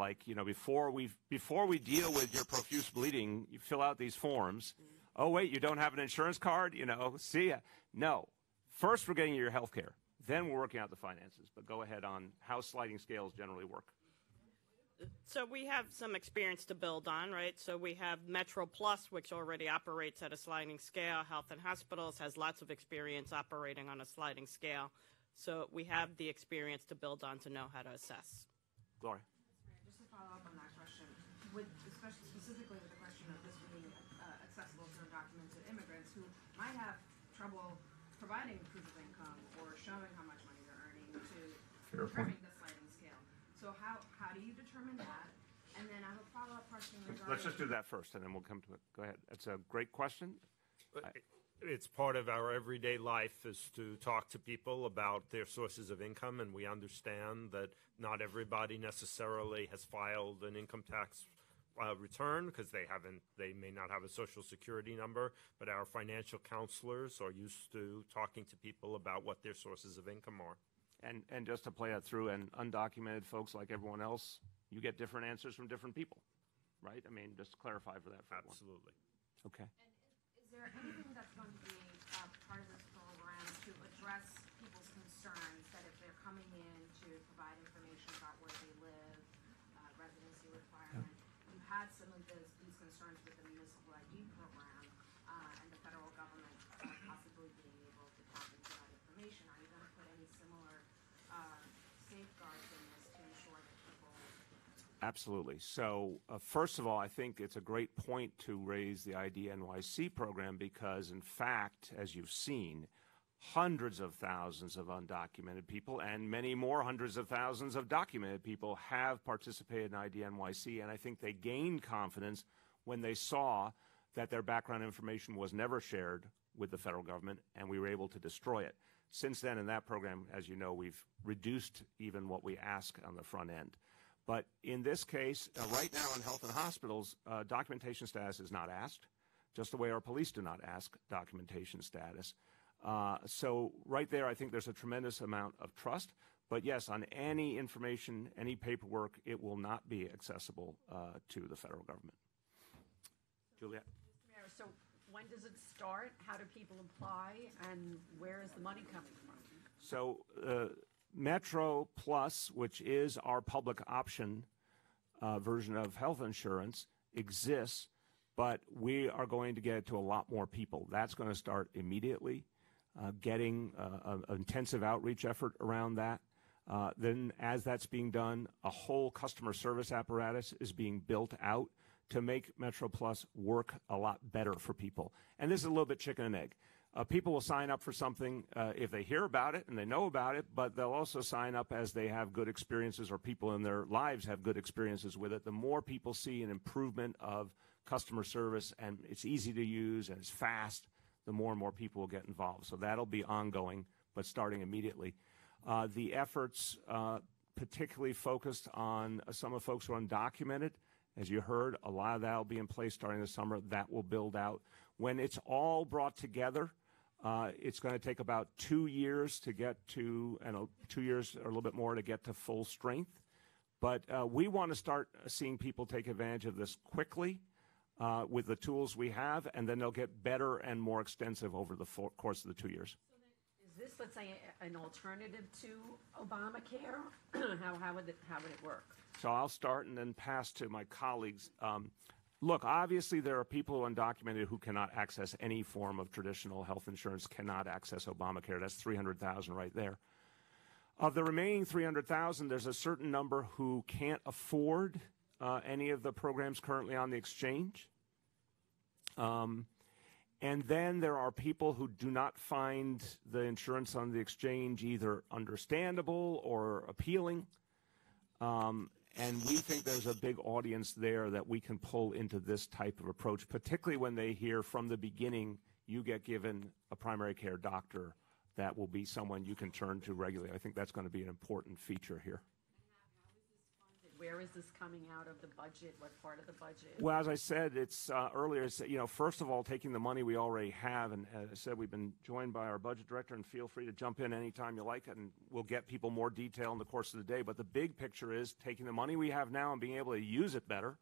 before we deal with your profuse bleeding, you fill out these forms. Oh, wait, you don't have an insurance card? See ya. No. First, we're getting you your health care. Then we're working out the finances. But go ahead on how sliding scales generally work. So we have some experience to build on, right? So we have Metro Plus, which already operates at a sliding scale. Health and Hospitals has lots of experience operating on a sliding scale. So we have the experience to build on to know how to assess. Gloria. Just to follow up on that question, especially specifically with the question of this being accessible to undocumented immigrants who might have trouble providing proof of income or showing how much money they're earning to determine the sliding scale. So how do you determine that? And then I have a follow-up question regarding... Let's just do that first, and then we'll come to it. Go ahead. That's a great question. It's part of our everyday life is to talk to people about their sources of income, and we understand that not everybody necessarily has filed an income tax return because they may not have a Social Security number, but our financial counselors are used to talking to people about what their sources of income are. And just to play that through, and undocumented folks like everyone else, you get different answers from different people, right? Just to clarify for that. Absolutely. Okay. Is there anything that's going to be part of this program to address people's concerns that if they're coming in to provide information about where they live, residency requirement, you had some of these concerns with the municipal ID program and the federal government possibly being able to tap into that information. Are you going to put any similar safeguards in this to ensure that people... Absolutely. So first of all, I think it's a great point to raise the ID NYC program because, in fact, as you've seen, hundreds of thousands of undocumented people and many more hundreds of thousands of documented people have participated in ID NYC, and I think they gained confidence when they saw that their background information was never shared with the federal government, and we were able to destroy it. Since then, in that program, as you know, we've reduced even what we ask on the front end. But in this case, right now in Health and Hospitals, documentation status is not asked, just the way our police do not ask documentation status. So right there, I think there's a tremendous amount of trust. But yes, on any information, any paperwork, it will not be accessible to the federal government. Juliet? Mr. Mayor, so when does it start? How do people apply? And where is the money coming from? So Metro Plus, which is our public option version of health insurance, exists, but we are going to get it to a lot more people. That's going to start immediately, getting an intensive outreach effort around that. Then as that's being done, a whole customer service apparatus is being built out to make Metro Plus work a lot better for people. And this is a little bit chicken and egg. People will sign up for something if they hear about it and they know about it, but they'll also sign up as they have good experiences or people in their lives have good experiences with it. The more people see an improvement of customer service and it's easy to use and it's fast, the more and more people will get involved. So that'll be ongoing, but starting immediately. The efforts particularly focused on some of the folks who are undocumented. As you heard, a lot of that will be in place starting this summer. That will build out. When it's all brought together, it's going to take about 2 years to get to, and 2 years or a little bit more to get to full strength. But we want to start seeing people take advantage of this quickly with the tools we have, and then they'll get better and more extensive over the course of the 2 years. Is this, let's say, an alternative to Obamacare? How would it work? So I'll start and then pass to my colleagues. Look, obviously there are people who are undocumented who cannot access any form of traditional health insurance, cannot access Obamacare. That's 300,000 right there. Of the remaining 300,000, there's a certain number who can't afford any of the programs currently on the exchange. And then there are people who do not find the insurance on the exchange either understandable or appealing. And we think there's a big audience there that we can pull into this type of approach, particularly when they hear from the beginning you get given a primary care doctor that will be someone you can turn to regularly. I think that's going to be an important feature here. Where is this coming out of the budget? What part of the budget? Well, as I said, it's earlier, first of all, taking the money we already have, and as I said, we've been joined by our budget director, and feel free to jump in anytime you like it, and we'll get people more detail in the course of the day. But the big picture is taking the money we have now and being able to use it better,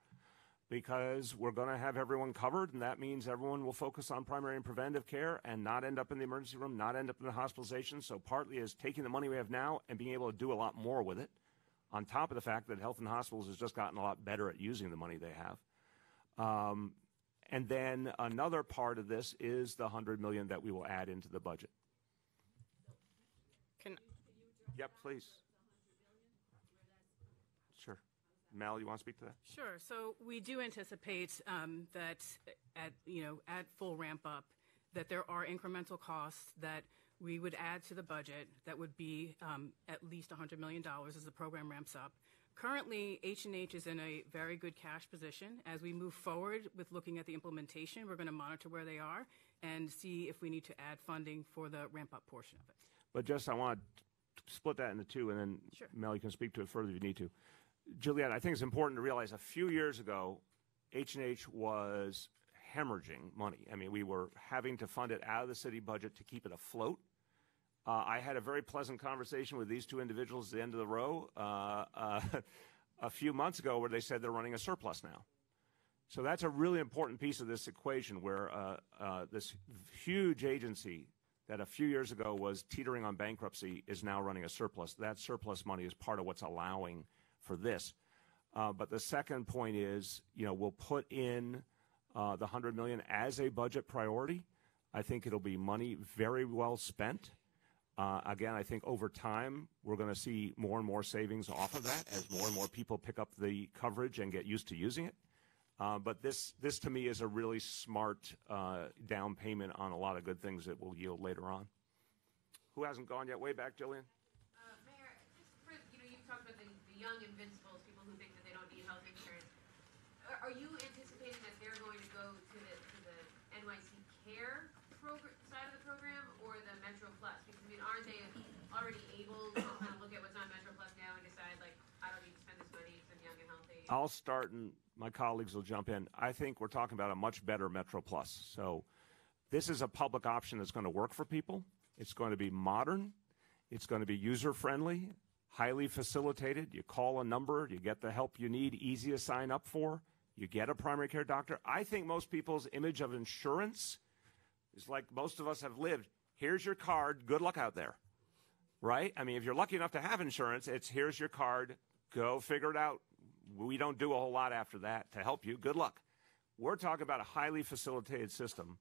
because we're going to have everyone covered, and that means everyone will focus on primary and preventive care and not end up in the emergency room, not end up in the hospitalization. So partly is taking the money we have now and being able to do a lot more with it, on top of the fact that Health and Hospitals has just gotten a lot better at using the money they have. And then another part of this is the $100 million that we will add into the budget. Yep, please. Sure. Mel, you want to speak to that? Sure. So we do anticipate that at full ramp up, that there are incremental costs that we would add to the budget that would be at least $100 million as the program ramps up. Currently, H&H is in a very good cash position. As we move forward with looking at the implementation, we're going to monitor where they are and see if we need to add funding for the ramp-up portion of it. But just I want to split that into two, and then, Sure. Mel, you can speak to it further if you need to. Juliet, I think it's important to realize a few years ago, H&H was hemorrhaging money. I mean, we were having to fund it out of the city budget to keep it afloat. I had a very pleasant conversation with these two individuals at the end of the row a few months ago where they said they're running a surplus now. So that's a really important piece of this equation where this huge agency that a few years ago was teetering on bankruptcy is now running a surplus. That surplus money is part of what's allowing for this. But the second point is, we'll put in the $100 million as a budget priority. I think it'll be money very well spent. Again, I think over time, we're going to see more and more savings off of that as more and more people pick up the coverage and get used to using it. But this to me is a really smart down payment on a lot of good things that will yield later on. Who hasn't gone yet? Way back, Jillian? Mayor, just for, you've talked about the young invincibles, people who think that they don't need health insurance. Are you anticipating that they're going to go to the NYC Care side of the program or the Metro Plus? Because, aren't they already able to kind of look at what's on Metro Plus now and decide, I don't need to spend this money because I'm young and healthy? I'll start, and my colleagues will jump in. I think we're talking about a much better Metro Plus. So this is a public option that's going to work for people. It's going to be modern. It's going to be user-friendly. highly facilitated. You call a number, you get the help you need, easy to sign up for. You get a primary care doctor. I think most people's image of insurance is like most of us have lived. Here's your card. Good luck out there. Right? I mean, if you're lucky enough to have insurance, it's here's your card. Go figure it out. We don't do a whole lot after that to help you. Good luck. We're talking about a highly facilitated system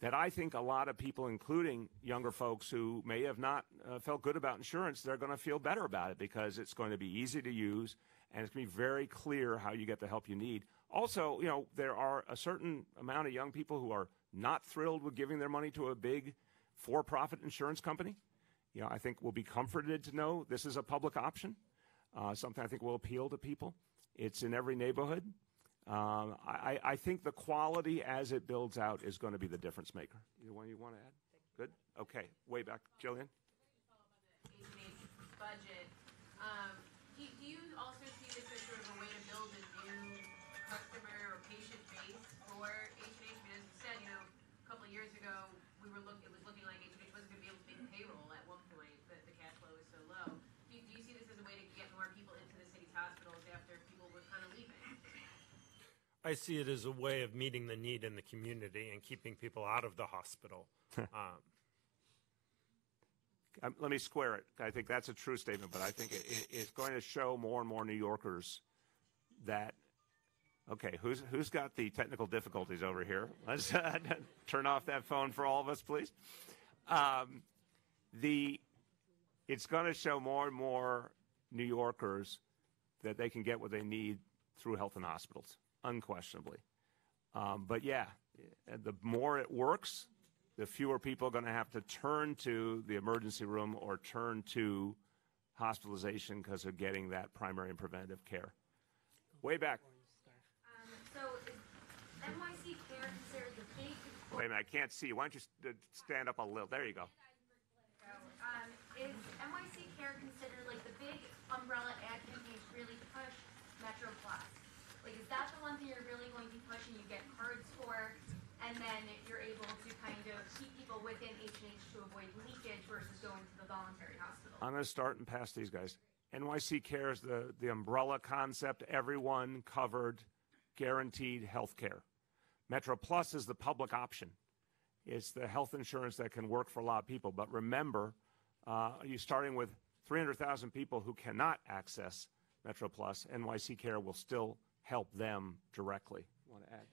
that I think a lot of people, including younger folks who may have not felt good about insurance, they're going to feel better about it because it's going to be easy to use and it's going to be very clear how you get the help you need. Also, you know, there are a certain amount of young people who are not thrilled with giving their money to a big for-profit insurance company. You know, I think we'll be comforted to know this is a public option, something I think will appeal to people. It's in every neighborhood. I think the quality as it builds out is going to be the difference maker. Either one you want to add? Good? Okay. Way back. Jillian? Budget. Do you also see this as sort of a way to build a new customer or patient base for H&H? Because as you said, you know, a couple of years ago, it was looking like H&H wasn't going to be able to pay payroll at one point. The cash flow was so low. Do you see this as a way to get more people into the city's hospitals after people were kind of leaving? I see it as a way of meeting the need in the community and keeping people out of the hospital. Let me square it. I think that's a true statement, but I think it's going to show more and more New Yorkers that, okay, who's got the technical difficulties over here? Let's turn off that phone for all of us, please. It's going to show more and more New Yorkers that they can get what they need through health and hospitals, unquestionably. But yeah, the more it works, the fewer people are going to have to turn to the emergency room or turn to hospitalization because they're getting that primary and preventative care. Way back. So is NYC Care considered the big... Wait a minute, I can't see you. Why don't you stand up a little? There you go. Is NYC Care considered like the big umbrella ad campaign to really push Metro Plus? Like, is that the one thing you're really going to be pushing? You get cards for, and then you're able to kind of keep people within H&H to avoid leakage versus going to the voluntary hospital? I'm going to start and pass these guys. NYC Care is the umbrella concept, everyone covered, guaranteed health care. Metro Plus is the public option. It's the health insurance that can work for a lot of people. But remember, you're starting with 300,000 people who cannot access Metro Plus. NYC Care will still help them directly. Want to add?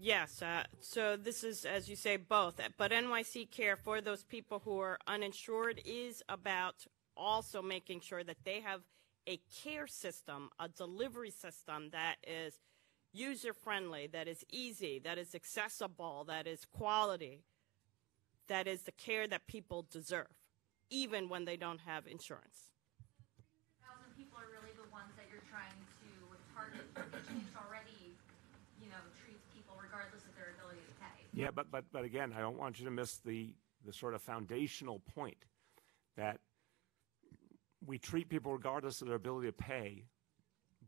Yes, so this is, as you say, both. But NYC Care, for those people who are uninsured, is about also making sure that they have a care system, a delivery system that is user-friendly, that is easy, that is accessible, that is quality, that is the care that people deserve, even when they don't have insurance. 1,000 people are really the ones that you're trying to target. H&H already, you know, treats people regardless of their ability to pay. Yeah, but again, I don't want you to miss the sort of foundational point that we treat people regardless of their ability to pay,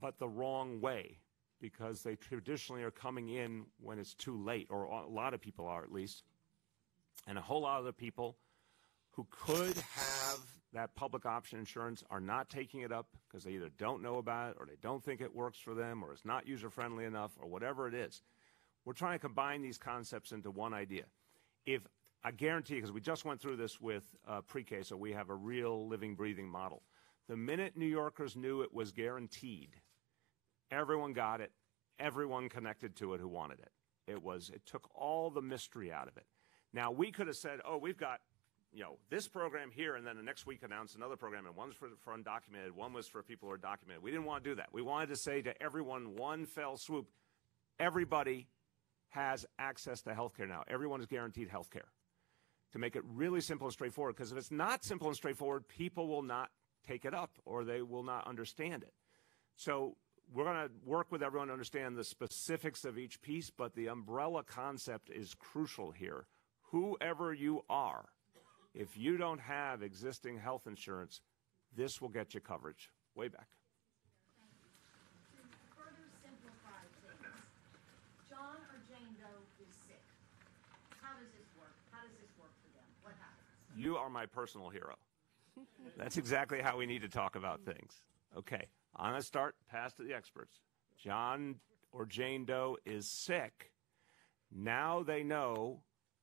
but the wrong way, because they traditionally are coming in when it's too late, or a lot of people are at least. And a whole lot of the people who could have that public option insurance are not taking it up because they either don't know about it or they don't think it works for them or it's not user-friendly enough or whatever it is. We're trying to combine these concepts into one idea. If I guarantee, because we just went through this with pre-K, so we have a real living, breathing model. The minute New Yorkers knew it was guaranteed, everyone got it. Everyone connected to it who wanted it. It took all the mystery out of it. Now, we could have said, oh, we've got, you know, this program here, and then the next week announced another program, and one's for undocumented, one was for people who are documented. We didn't want to do that. We wanted to say to everyone, one fell swoop, everybody has access to health care now. Everyone is guaranteed health care. To make it really simple and straightforward, because if it's not simple and straightforward, people will not take it up or they will not understand it. So we're going to work with everyone to understand the specifics of each piece, but the umbrella concept is crucial here. Whoever you are, if you don't have existing health insurance, this will get you coverage. Way back. To further simplify things, John or Jane Doe is sick. How does this work? How does this work for them? What happens? You are my personal hero. That's exactly how we need to talk about things. Okay, I'm going to start, pass to the experts. John or Jane Doe is sick. Now they know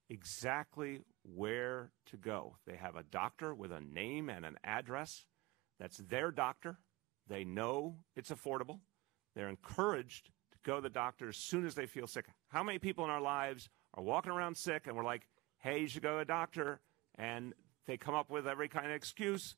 exactly where to go. They have a doctor with a name and an address. That's their doctor. They know it's affordable. They're encouraged to go to the doctor as soon as they feel sick. How many people in our lives are walking around sick and we're like, hey, you should go to a doctor, and they come up with every kind of excuse?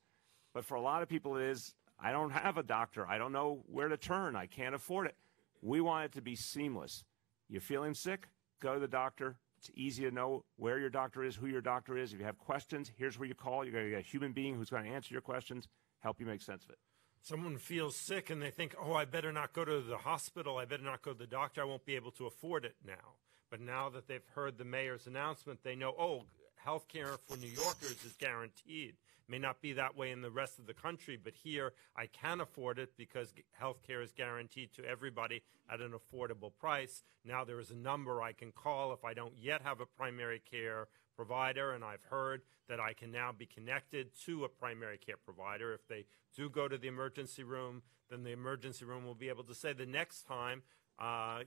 But for a lot of people it is, I don't have a doctor. I don't know where to turn. I can't afford it. We want it to be seamless. You're feeling sick? Go to the doctor. It's easy to know where your doctor is, who your doctor is. If you have questions, here's where you call. You're going to get a human being who's going to answer your questions, help you make sense of it. Someone feels sick and they think, oh, I better not go to the hospital. I better not go to the doctor. I won't be able to afford it now. But now that they've heard the mayor's announcement, they know, oh, health care for New Yorkers is guaranteed. May not be that way in the rest of the country, but here I can afford it because health care is guaranteed to everybody at an affordable price. Now there is a number I can call if I don't yet have a primary care provider, and I've heard that I can now be connected to a primary care provider. If they do go to the emergency room, then the emergency room will be able to say the next time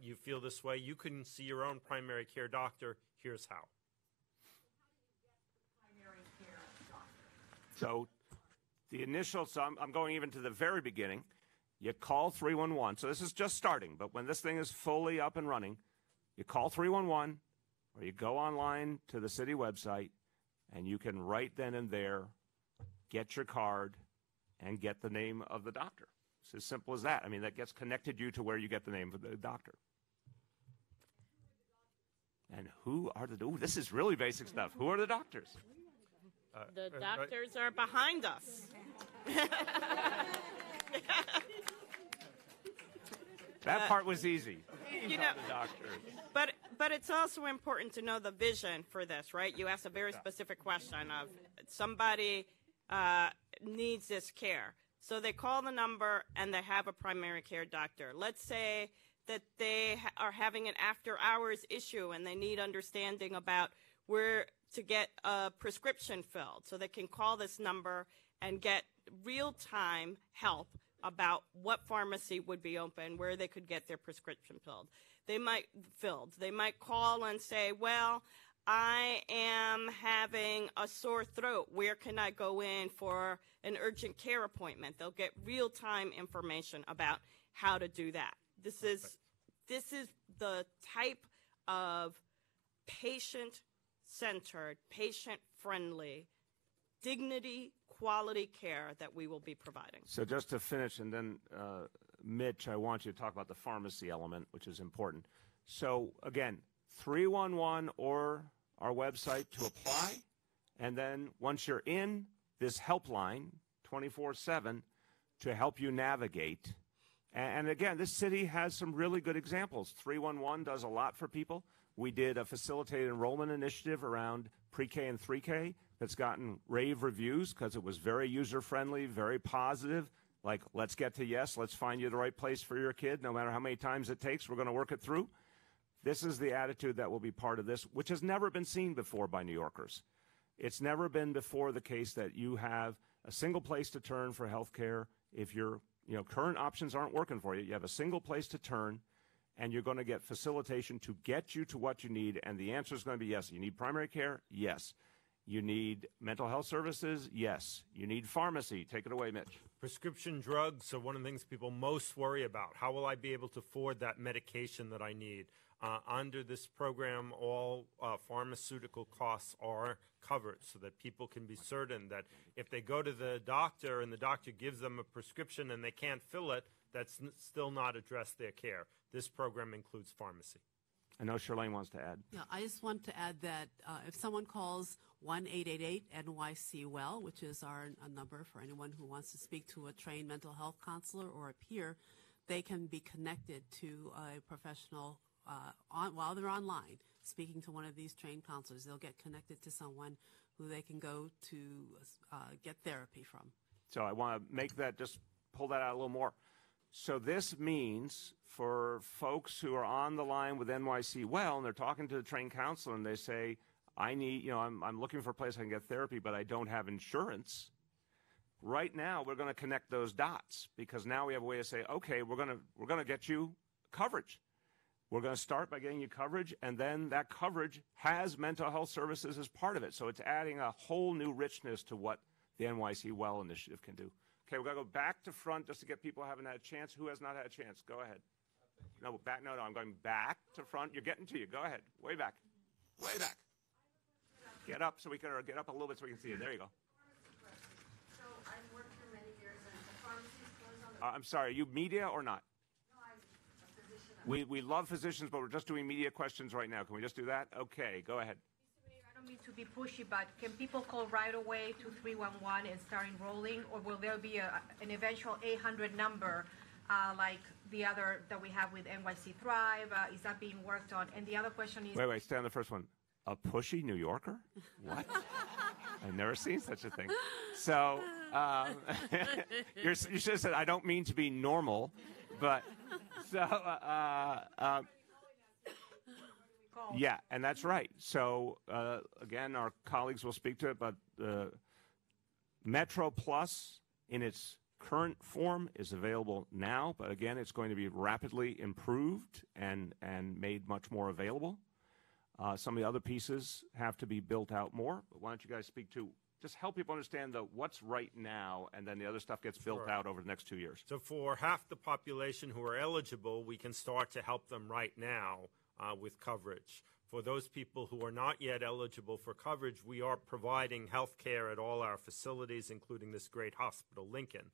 you feel this way, you can see your own primary care doctor. Here's how. So the initial, I'm going even to the very beginning. You call 311. So this is just starting, but when this thing is fully up and running, you call 311 or you go online to the city website and you can right then and there get your card and get the name of the doctor. It's as simple as that. I mean, that gets connected you to where you get the name of the doctor. And who are the, ooh, this is really basic stuff. Who are the doctors? The doctors are behind us. That part was easy. You know, the doctors. But it's also important to know the vision for this, right? You asked a very specific question of somebody needs this care. So they call the number and they have a primary care doctor. Let's say that they are having an after-hours issue and they need understanding about where to get a prescription filled. So they can call this number and get real-time help about what pharmacy would be open, where they could get their prescription filled. They might call and say, well, I am having a sore throat. Where can I go in for an urgent care appointment? They'll get real-time information about how to do that. This is the type of patient-centered, patient-friendly, dignity, quality care that we will be providing. So just to finish, and then Mitch, I want you to talk about the pharmacy element, which is important. So again, 311 or our website to apply, and then once you're in, this helpline 24/7 to help you navigate. And again, this city has some really good examples. 311 does a lot for people. We did a facilitated enrollment initiative around pre-K and 3K that's gotten rave reviews because it was very user-friendly, very positive. Like, let's get to yes, let's find you the right place for your kid. No matter how many times it takes, we're going to work it through. This is the attitude that will be part of this, which has never been seen before by New Yorkers. It's never been before the case that you have a single place to turn for health care. If your current options aren't working for you, you have a single place to turn, and you're going to get facilitation to get you to what you need. And the answer is going to be yes. You need primary care? Yes. You need mental health services? Yes. You need pharmacy. Take it away, Mitch. Prescription drugs are one of the things people most worry about. How will I be able to afford that medication that I need? Under this program, all pharmaceutical costs are covered so that people can be certain that if they go to the doctor and the doctor gives them a prescription and they can't fill it, that's still not addressed their care. This program includes pharmacy. I know Charlene wants to add. Yeah, I just want to add that if someone calls 1-888-NYC-WELL, which is our number for anyone who wants to speak to a trained mental health counselor or a peer, they can be connected to a professional while they're online, speaking to one of these trained counselors. They'll get connected to someone who they can go to get therapy from. So I want to make that, just pull that out a little more. So this means for folks who are on the line with NYC Well, and they're talking to the trained counselor, and they say, I need, I'm looking for a place I can get therapy, but I don't have insurance. Right now, we're going to connect those dots because now we have a way to say, okay, we're going to get you coverage. We're going to start by getting you coverage, and then that coverage has mental health services as part of it. So it's adding a whole new richness to what the NYC Well Initiative can do. Okay, we're going to go back to front just to get people who haven't had a chance. Who has not had a chance? Go ahead. No, I'm going back to front. You're getting to you. Go ahead. Way back. Way back. Get up so we can, or get up a little bit so we can see you. There you go. So I've worked for many years and the pharmacies close on the... I'm sorry, are you media or not? No, I'm a physician. We love physicians, but we're just doing media questions right now. Can we just do that? Okay, go ahead. Mr. Mayor, I don't mean to be pushy, but can people call right away to 311 and start enrolling, or will there be an eventual 800 number like the other that we have with NYC Thrive? Is that being worked on? And the other question is... Wait, stay on the first one. A pushy New Yorker? What? I've never seen such a thing. So you should have said, I don't mean to be normal, but so yeah, and that's right. So again, our colleagues will speak to it, but Metro Plus in its current form is available now, but again, it's going to be rapidly improved and made much more available. Some of the other pieces have to be built out more. But why don't you guys speak to, just help people understand what's right now, and then the other stuff gets built out over the next 2 years. So for half the population who are eligible, we can start to help them right now with coverage. For those people who are not yet eligible for coverage, we are providing health care at all our facilities, including this great hospital, Lincoln.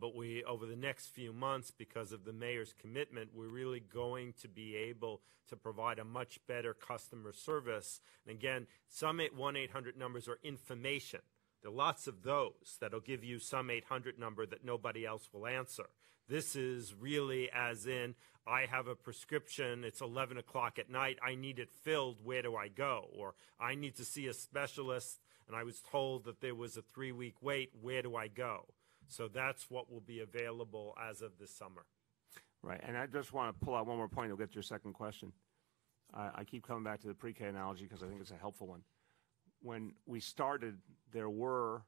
But we, over the next few months, because of the mayor's commitment, we're really going to be able to provide a much better customer service. And again, some 1-800 numbers are information. There are lots of those that'll give you some 800 number that nobody else will answer. This is really as in, I have a prescription, it's 11 o'clock at night, I need it filled, where do I go? Or I need to see a specialist, and I was told that there was a 3-week wait, where do I go? So that's what will be available as of this summer. Right, and I just want to pull out one more point. You'll get to your second question. I keep coming back to the pre-K analogy because I think it's a helpful one. When we started, there were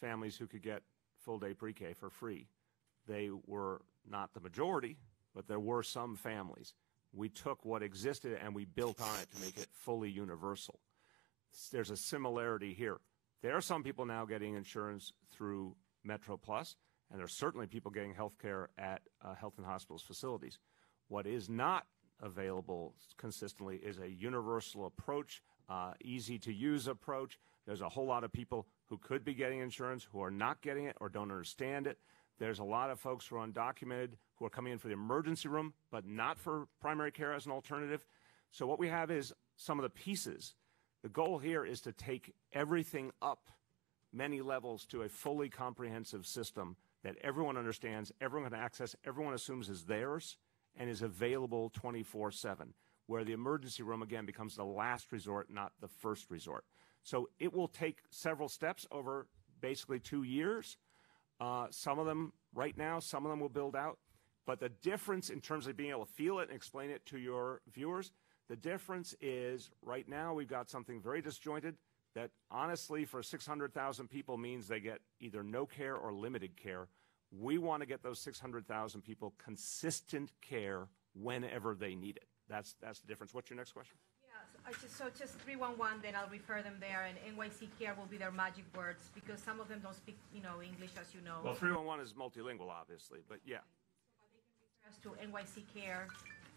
families who could get full-day pre-K for free. They were not the majority, but there were some families. We took what existed and we built on it to make it fully universal. There's a similarity here. There are some people now getting insurance through Metro Plus, and there's certainly people getting health care at health and hospitals facilities. What is not available consistently is a universal approach, easy-to-use approach. There's a whole lot of people who could be getting insurance who are not getting it or don't understand it. There's a lot of folks who are undocumented who are coming in for the emergency room, but not for primary care as an alternative. So what we have is some of the pieces. The goal here is to take everything up many levels to a fully comprehensive system that everyone understands, everyone can access, everyone assumes is theirs, and is available 24/7, where the emergency room, again, becomes the last resort, not the first resort. So it will take several steps over basically 2 years. Some of them right now, some of them will build out. But the difference in terms of being able to feel it and explain it to your viewers, the difference is right now we've got something very disjointed that honestly for 600,000 people means they get either no care or limited care. We want to get those 600,000 people consistent care whenever they need it. That's the difference. What's your next question? Yeah, so just 311, then I'll refer them there, and NYC Care will be their magic words because some of them don't speak, English, as you know. Well, 311 is multilingual, obviously, but yeah. As to NYC Care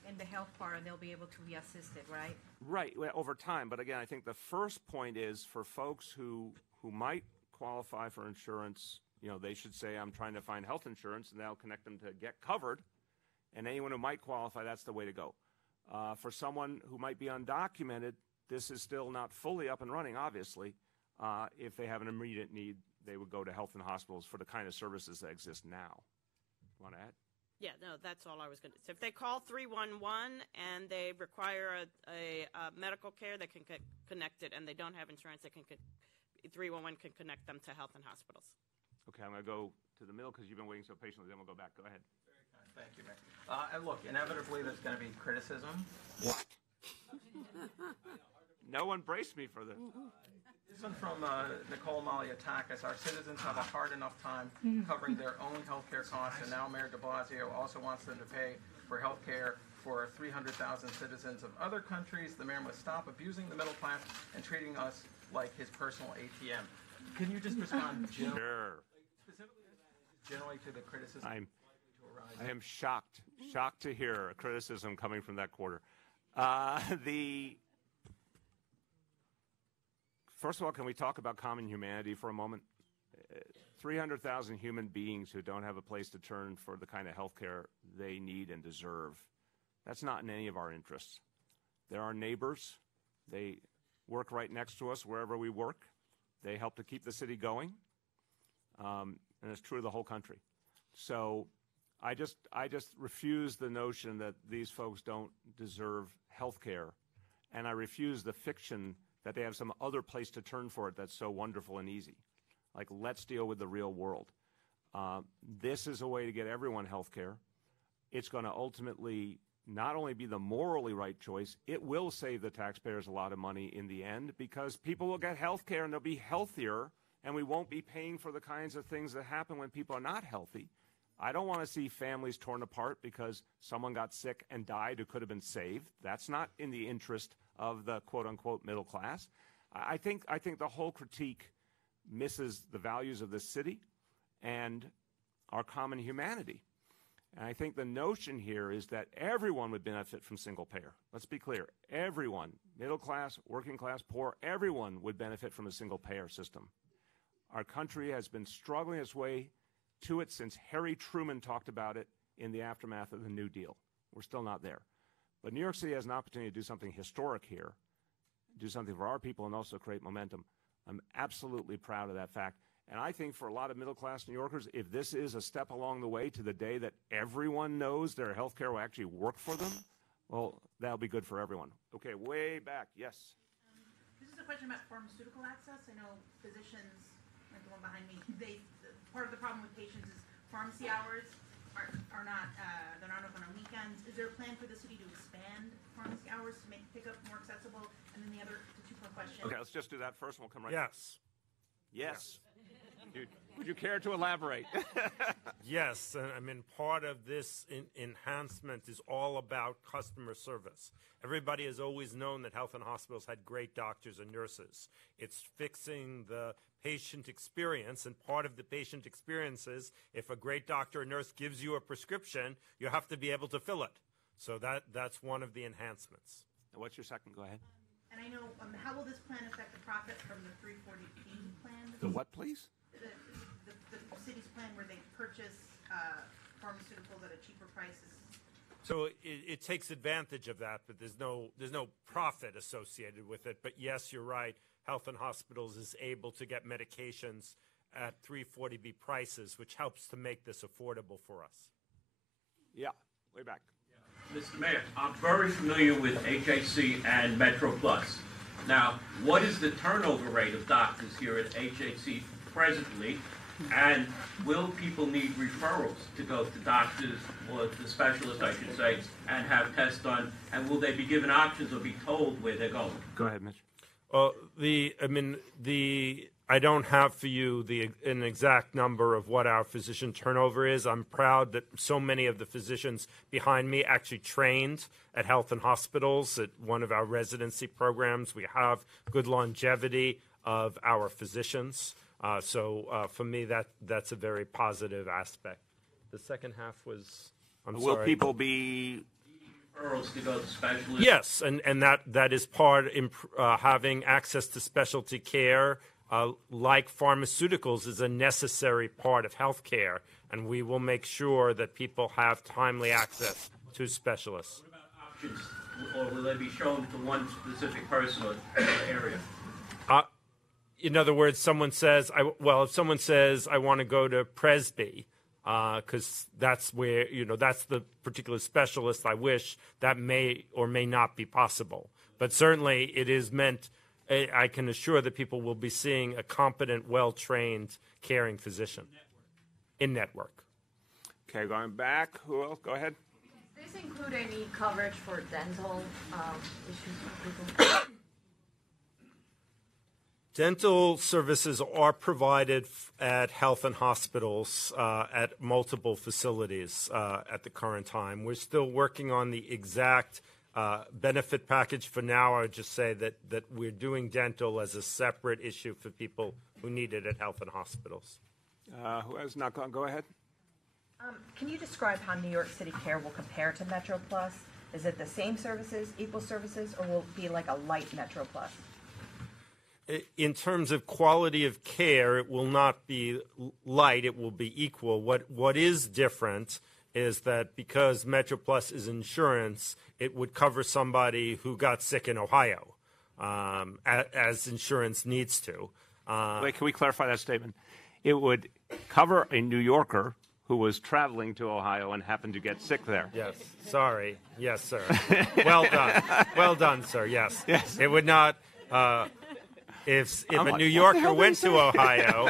and the health part, and they'll be able to be assisted, right? Right, well, over time. But again, I think the first point is for folks who might qualify for insurance, they should say, I'm trying to find health insurance, and that'll connect them to get covered. And anyone who might qualify, that's the way to go. For someone who might be undocumented, this is still not fully up and running, obviously. If they have an immediate need, they would go to health and hospitals for the kind of services that exist now. Want to add? Yeah, no, that's all I was going to say. If they call 311 and they require a medical care, they can get connected, and they don't have insurance, 311 can connect them to health and hospitals. Okay, I'm going to go to the middle because you've been waiting so patiently. Then we'll go back. Go ahead. Very kind. Thank you, Mayor. And look, inevitably there's going to be criticism. What? No one braced me for this. This one from Nicole Maliatakis. Our citizens have a hard enough time covering their own health care costs, and now Mayor de Blasio also wants them to pay for health care for 300,000 citizens of other countries. The mayor must stop abusing the middle class and treating us like his personal ATM. Can you just respond generally to the criticism? I am shocked to hear a criticism coming from that quarter. First of all, can we talk about common humanity for a moment? 300,000 human beings who don't have a place to turn for the kind of health care they need and deserve. That's not in any of our interests. They're our neighbors. They work right next to us wherever we work. They help to keep the city going. And it's true of the whole country. So I just refuse the notion that these folks don't deserve health care. And I refuse the fiction that they have some other place to turn for it that's so wonderful and easy. Like, let's deal with the real world. This is a way to get everyone health care. It's going to ultimately not only be the morally right choice, it will save the taxpayers a lot of money in the end because people will get health care and they'll be healthier and we won't be paying for the kinds of things that happen when people are not healthy. I don't want to see families torn apart because someone got sick and died who could have been saved. That's not in the interest of the quote-unquote middle class. I think the whole critique misses the values of this city and our common humanity. And I think the notion here is that everyone would benefit from single payer. Let's be clear. Everyone, middle class, working class, poor, everyone would benefit from a single payer system. Our country has been struggling its way to it since Harry Truman talked about it in the aftermath of the New Deal. We're still not there. But New York City has an opportunity to do something historic here, do something for our people, and also create momentum. I'm absolutely proud of that fact. And I think for a lot of middle-class New Yorkers, if this is a step along the way to the day that everyone knows their health care will actually work for them, well, that'll be good for everyone. Okay, way back. Yes? This is a question about pharmaceutical access. I know physicians, like the one behind me, part of the problem with patients is pharmacy hours are not, they're not open on weekends. Is there a plan for the city to expand pharmacy hours to make pickup more accessible? And then the two-part question. Okay, let's just do that first and we'll come right back. Yes. Would you care to elaborate? Yes, I mean, part of this enhancement is all about customer service. Everybody has always known that health and hospitals had great doctors and nurses. It's fixing the patient experience, and part of the patient experience is if a great doctor or nurse gives you a prescription, you have to be able to fill it. So that's one of the enhancements. And what's your second? Go ahead. And I know, how will this plan affect the profit from the 340B plan? The what, please? The city's plan where they purchase pharmaceuticals at a cheaper price. So it takes advantage of that, but there's no profit associated with it. But yes, you're right. Health and Hospitals is able to get medications at 340B prices, which helps to make this affordable for us. Yeah, way back. Mr. Mayor, I'm very familiar with HHC and Metro Plus. Now, what is the turnover rate of doctors here at HHC presently? And will people need referrals to go to doctors or the specialists, I should say, and have tests done? And will they be given options or be told where they're going? Go ahead, Mitch. I don't have for you an exact number of what our physician turnover is. I'm proud that so many of the physicians behind me actually trained at Health and Hospitals at one of our residency programs. We have good longevity of our physicians. So for me, that's a very positive aspect. The second half was, Will people be referrals to go to specialists? Yes, and that is part having access to specialty care. Like pharmaceuticals is a necessary part of healthcare, and we will make sure that people have timely access to specialists. What about options, or will they be shown to one specific person or area? In other words, if someone says, I want to go to Presby, because that's where, that's the particular specialist I wish, that may or may not be possible. But certainly it is meant, I can assure that people will be seeing a competent, well-trained, caring physician in network. Okay, going back. Who else? Go ahead. Does this include any coverage for dental issues for people? Dental services are provided at health and hospitals at multiple facilities at the current time. We're still working on the exact benefit package. For now, I would just say that we're doing dental as a separate issue for people who need it at health and hospitals. Who has not gone? Go ahead. Can you describe how New York City Care will compare to Metro Plus? Is it the same services, equal services, or will it be like a light Metro Plus? In terms of quality of care, it will not be light, it will be equal. What is different is that because Metro Plus is insurance, it would cover somebody who got sick in Ohio, as insurance needs to. Wait, can we clarify that statement? It would cover a New Yorker who was traveling to Ohio and happened to get sick there. Yes, sorry. Yes, sir. Well done. Well done, sir. Yes. Yes. It would not... If a New Yorker went to Ohio,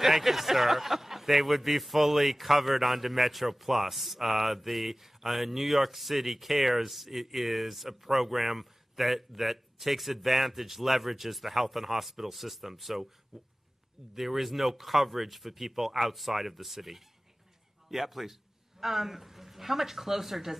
thank you, sir, they would be fully covered under Metro Plus. The New York City Cares is a program that takes advantage, leverages the health and hospital system. So there is no coverage for people outside of the city. Yeah, please. How much closer does